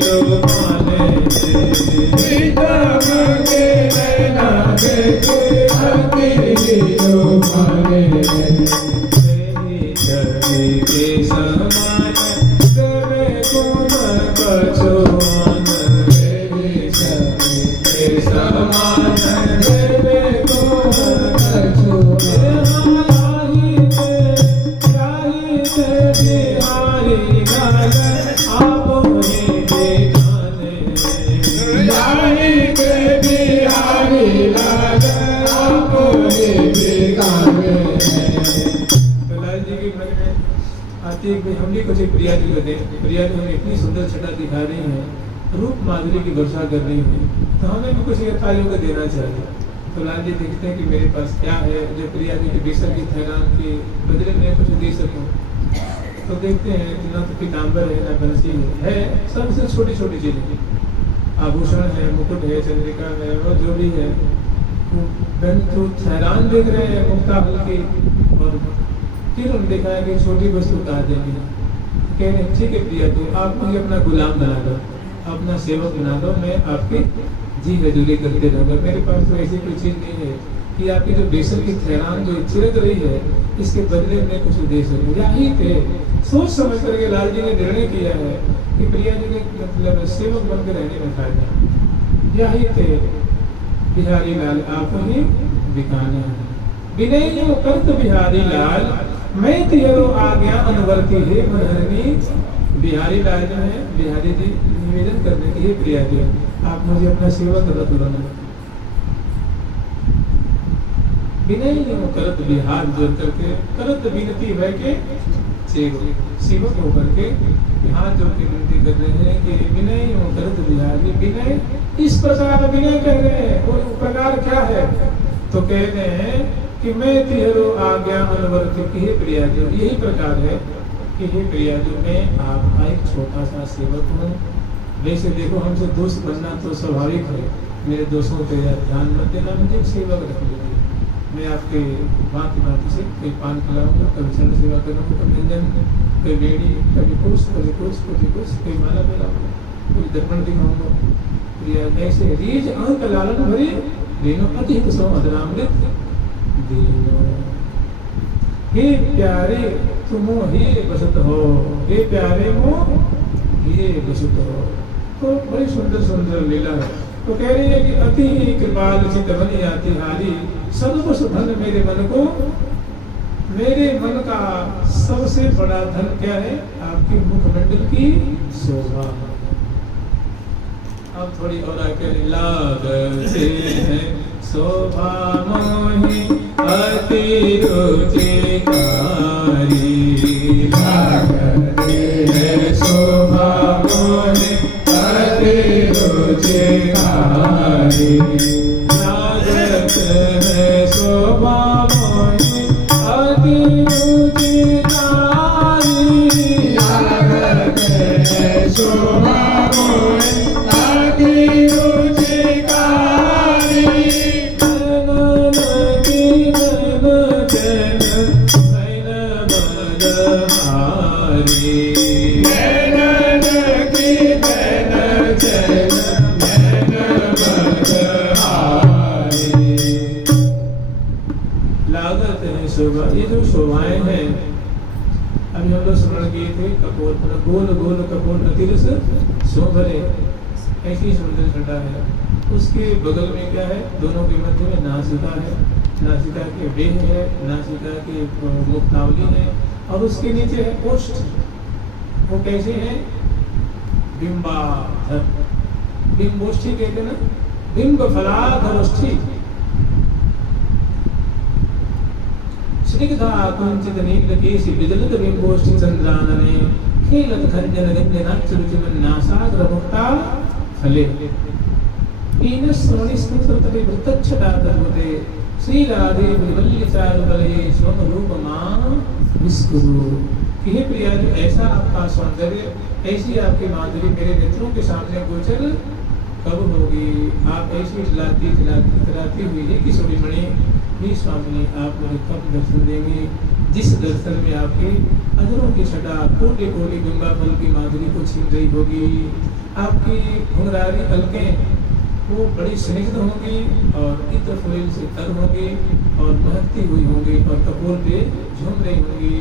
लोभाने प्रीतम के नैना देखे अति लोभाने तेरी छवि के समान तेरे गुण कछुआन तेरी छवि के समान तेरे गुण कछुआन लाही के बिहारी लाल आपने बिगाड़े तो लाल जी के मन में आती है कि हम भी कुछ एक प्रिया जी को दें। प्रिया जी हमें इतनी सुंदर छटा दिखा रही है, रूप माधुरी की वर्षा कर रही है, तो हमें भी कुछ एक कार्यों को देना चाहिए। तो लाल जी देखते हैं कि मेरे पास क्या है जो प्रिया जी के बेसर की थैलान के बदले में कुछ दे सकूं। तो देखते हैं कि ना तो पीताम्बर है ना बंसी है सबसे छोटी छोटी चीजें, आभूषण है, मुकुट है, चंद्रिका है, वो जो भी है तो थैलान देख रहे हैं मुक्ता हल्की, और फिर उन्होंने देखा है कि छोटी वस्तु कहा देंगे। कह रहे ठीक है प्रिया तो आप मुझे अपना गुलाम बना दो, अपना सेवक बना दो, मैं आपकी जी हजूरी करते रहूँगा। मेरे पास तो ऐसी कोई चीज़ नहीं है कि आपकी जो बेसन की थैलान जो छिड़क रही है इसके बदले में कुछ दे सकूँ। यही थे सोच समझ करके लाल जी ने निर्णय किया है कि प्रिया जी के मतलब सेवक बनकर रहने में फायदा। यही थे बिहारी लाल आप ही बिकाना है विनय करत बिहारी लाल मैं तेरो आज्ञा अनुवर्ती है मनहरनी। बिहारी लाल जो है बिहारी जी निवेदन करने की है प्रिया जी आप मुझे अपना सेवक रत बनाए। विनय करत बिहार जोड़ करके करत विनती है के सेवक होकर के हाथ जोड़ के विनती कर रहे हैं कि विनय करत बिहार। विनय इस प्रकार विनय कह रहे हैं, वो प्रकार क्या है तो कह रहे हैं कि मैं तेरो आज्ञा अनुवर्ती की हे प्रिया जी। यही प्रकार है कि हे प्रिया जी मैं आपका एक छोटा सा सेवक हूँ। वैसे देखो हमसे दोस्त बनना तो स्वाभाविक है, मेरे दोस्तों पे ध्यान मत देना, मुझे सेवक रख लीजिए। मैं आपके भांति भांति से कोई पान खिलाऊंगा, कभी चरण सेवा करूँगा, कभी व्यंजन, कोई बेड़ी, कभी कुछ, कभी कुछ, कभी कुछ, कोई माला पहनाऊंगा, कोई दर्पण दिखाऊंगा। प्रिया ऐसे रीज अंक लालन भरी देनो अति कुसुम अधरामृत देनो। हे प्यारे तुमो हे बसत हो, हे प्यारे मो हे बसत हो। तो बड़ी सुंदर सुंदर लीला है। तो कह रही है कि अति कृपाल चित बनी आती हारी सर्वस धन मेरे मन को। मेरे मन का सबसे बड़ा धन क्या है आपकी मुखमंडल की शोभा। अब थोड़ी और आकर लागते हैं शोभा मोहि अति रुचिकारी। लागते हैं शोभा मोहि अति रुचिकारी। लागत है शोभा मोहि अति रुचिकारी। लागत है शोभा मोहि अति रुचिकारी। नयन की नयन चैन नयन बलहारी। नैनन की नैन चैन नैन बलहारी। लागत है शोभा। ये जो शोभाएं हैं अभी हम लोग स्मरण किए थे कपोल गोल गोल कपोल अतिरस शोभरे, ऐसी सुंदर छटा है। उसके बगल में क्या है दोनों के मध्य में नासिका है, नासिका के वेह है, नासिका के मुक्तावली है और उसके नीचे है ओष्ठ। वो कैसे है बिंबाधर, बिंबोष्ठी कहते हैं ना, बिंब फलाधरोष्ठी। स्निग्धा कुंचित नीलकेशि विजलित बिंबोष्टि चंद्रानने खेलत खंजन गंजनाक्षरुचिमन्नासाग्र मुक्ता फले पीनस्मरणि स्तुततपि वृत्तच्छटातरुते श्री राधे विवल्य चारुबले स्वम रूप मां विस्कुरु। कि हे प्रिया, जो ऐसा आपका सौंदर्य, ऐसी आपकी माधुरी मेरे नेत्रों के सामने गोचर कब होगी? आप ऐसी खिलाती हुई है किशोरी मणि, हे स्वामी आप मुझे कब दर्शन देंगे? जिस दर्शन में आपके अधरों की छटा कोटि कोटि गंगा फल की माधुरी को छीन रही होगी। आपकी घुंघरारी पलकें वो बड़ी स्निग्ध होंगी और इत्र फुलील से तर होंगी और महकती हुई होंगी और कपोल पे झूम रही होंगी,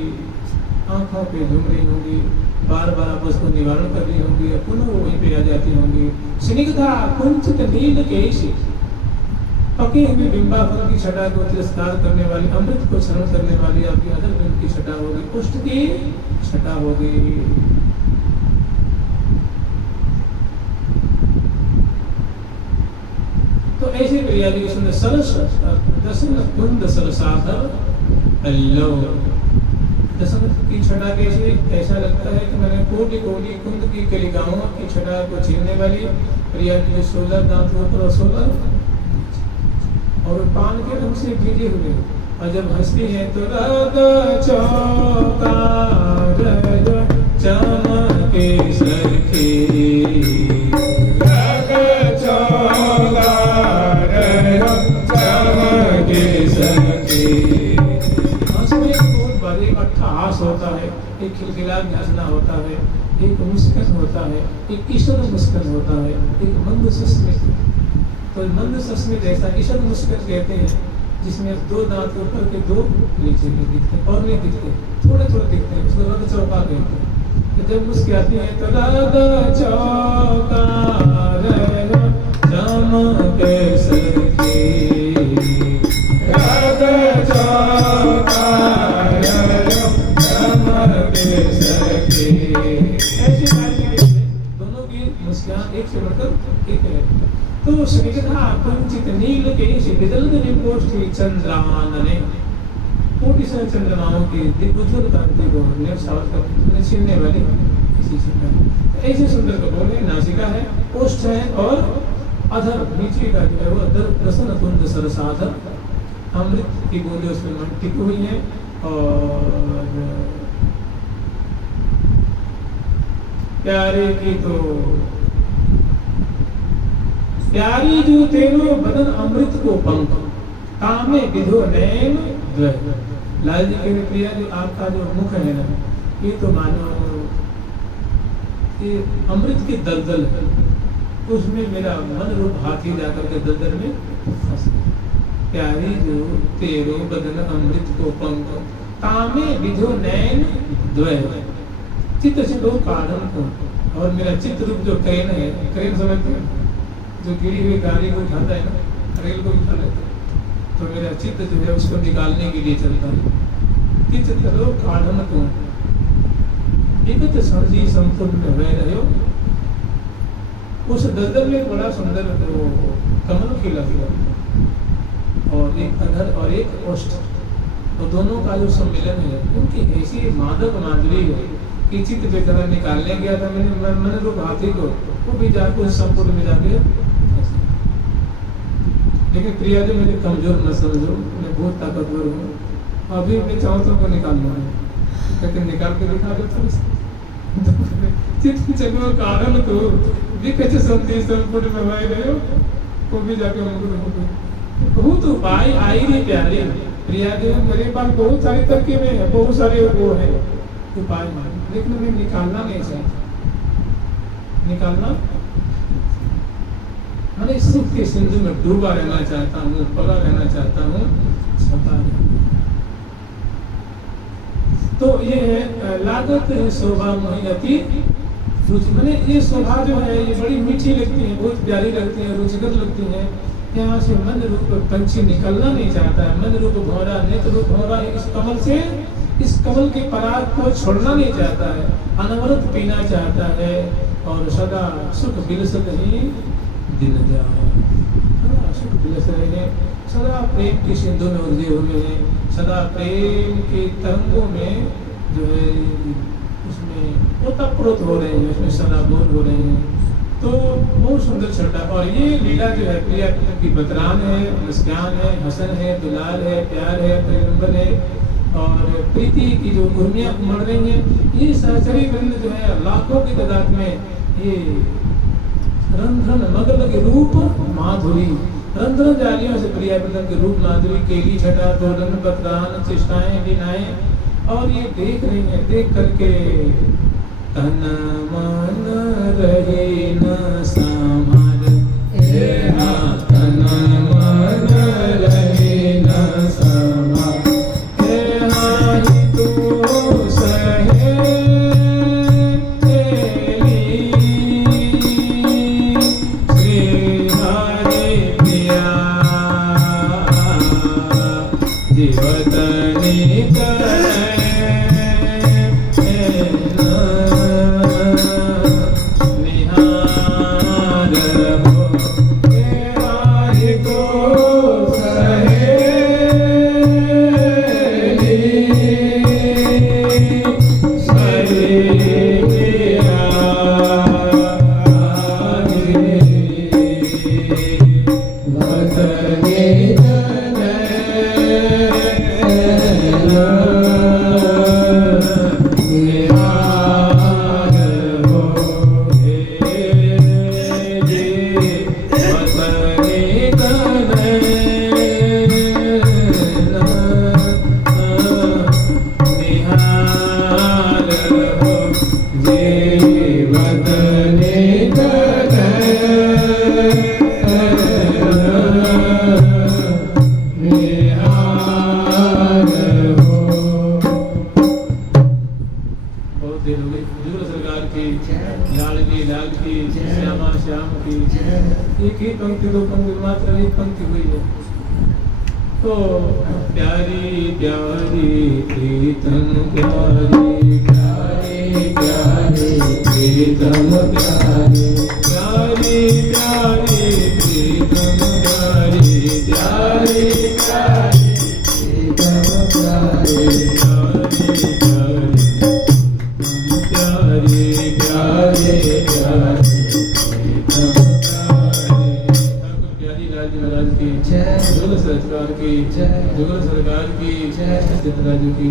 आंखों पे झूम रही होंगी, बार बार आप उसको निवारण कर रही होंगी और पुनः वो वहीं पे आ जाती होंगी। स्निग्धा कुंचित नीलकेशि, पके हुए बिंबाफल की छटा को तिरस्कार करने वाली, अमृत को शरण करने वाली आपकी अदर बिंब की छटा होगी, पुष्ट की छटा होगी। तो ऐसे प्रिया जी सुंदर सरस दसन कुंद सरसाधर अल्लो, दसन की छटा कैसे ऐसा लगता है कि मैंने कोटि कोटि कुंद की कलिकाओं की छटा को छीनने वाली प्रिया जी 16 दांत ऊपर और 16 और पान के रंग से भीगे हुए, और जब हंसती है तो राधा चौका चमके सखी, राधा चौका चमके सखी। हंस में एक बहुत बड़े अट्ठहास होता है, एक खिलखिलाहट हंसना होता है, एक मुस्कान होता है, एक ईश्वर मुस्कान होता है, एक मंद सस्मित। तो मंद सस्मित ऐसा ईश्वर मुस्कान कहते हैं जिसमें 2 दांत ऊपर के 2 नीचे के दिखते और नहीं दिखते, थोड़े थोड़े दिखते हैं, उसको राधा चौका कहते हैं। तो जब मुस्कुराती है तो राधा चौका चमके सखी, राधा चौका चमके सखी। ऐसी बात दोनों की मुस्कान एक से बढ़कर एक है। तो स्निग्धा कुंचित नीलकेशि विदलित बिंबोष्टि चंद्रानने, कोटि से चंद्रमाओं की उज्ज्वल कांति को छीनने वाली इसी छटा। ऐसे सुंदर कपोल है, नासिका है, ओष्ठ है और अधर नीचे का जो है वो अधर प्रसन्न कुंद सरसाधर, अमृत की बूंदें उसमें टिकी हुई हैं। और प्यारे की तो प्यारी जो तेरो बदन अमृत को पंख, कामे विधो नैन द्वय। लाल जी के प्रिया जो आपका जो मुख है ना, ये तो मानो ये अमृत की दलदल है, उसमें मेरा मन रूप हाथी जाकर के दलदल में फंस गया। प्यारी जो तेरो बदन अमृत को पंख, कामे विधो नैन द्वय। चित्त चितो काढ़न को, और मेरा चित्त रूप जो क्रेन है, क्रेन समझते हैं जो गिरी हुई गाड़ी को उठाता है ना, रेल को उठा लेता है, तो मेरा चित्त जो है उसको निकालने के लिए चलता है। चित्त चलो काढ़न को एकत्र संधि संपूर्ण में वह रहे हो। उस दलदल में बड़ा सुंदर वो कमल खिला हुआ और एक अधर और एक ओष्ठ, और दोनों का जो सम्मिलन है उनकी ऐसी मादक माधुरी है कि चित्त बेकरार निकालने गया था मैंने मन रूप हाथी को, वो भी जाकर उस संपूर्ण में जाके। लेकिन प्रिया जी मुझे कमजोर न समझो, मैं बहुत ताकतवर हूँ, अभी मैं चाहूँ तो को निकाल लूँ, लेकिन निकाल के दिखा देता हूँ। चित्त चलो कारण को विकच संधि संपूर्ण में वह रहे हो, वो भी जाके बहुत उपाय आई रे प्यारे प्रिया जी, मेरे पास बहुत सारी तरकीबें हैं, बहुत सारे वो है उपाय, लेकिन मैं निकालना नहीं चाहता। निकालना मैंने सुख के सिंधु में डूबा रहना चाहता हूँ, पला रहना चाहता हूँ, छपा नहीं। तो ये है लागत है शोभा मोहियती रुचि, मैंने ये शोभा जो है ये बड़ी मीठी लगती है, बहुत प्यारी लगती है, रुचिकर लगती है। यहाँ से मन रूप पंछी निकलना नहीं चाहता है, मन रूप भौरा, नेत्र रूप भौरा इस कमल से, इस कमल के पराग को छोड़ना नहीं चाहता है, अनवरत पीना चाहता है और सदा सुख बिलसत ही दिन जाए। सदा सुख बिलस रहे हैं, सदा प्रेम की सिंधु में उलझे हुए हैं, सदा प्रेम के तरंगों में जो है उसमें ओतप्रोत हो रहे हैं, उसमें सदा बोध हो रहे हैं। तो बहुत सुंदर छटा। और ये लीला जो है प्रिया की बतरान है, मुस्कान है, हसन है, दुलार है, प्यार है, परिलंबन है और प्रीति की जो उर्मियाँ उमड़ रही हैं, ये सहचरी वृंद जो है लाखों की तादाद में ये रंध्रन मगल के रूप माधुरी, रंध्रन जालियों से प्रिया वृंद के रूप माधुरी, केली छटा, दोलन बतरान, चेष्टाएं, लीलाएं और ये देख रही हैं। देख करके तन मन रहे न समार, तन मन रहे न समार, तू सहे श्री हरि प्रिया जीवतनी करे एक ही पंक्ति दो पंक्ति मात्र एक पंक्ति हुई है। तो प्यारी प्यारी प्रीतम प्यारी, प्यारी प्यारी प्रीतम प्यारी, प्यारी प्यारी प्रीतम प्यारी, प्यारी प्यारी प्रीतम प्यारी, प्यारी प्यारी प्यारी प्यारी जुगल सरकार की जुगल सरकार की राजू की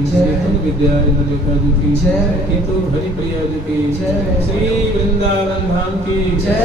विद्या इंद्रलेखा जी की, किंतु हरि प्रिया जी की, श्री वृंदावन धाम की।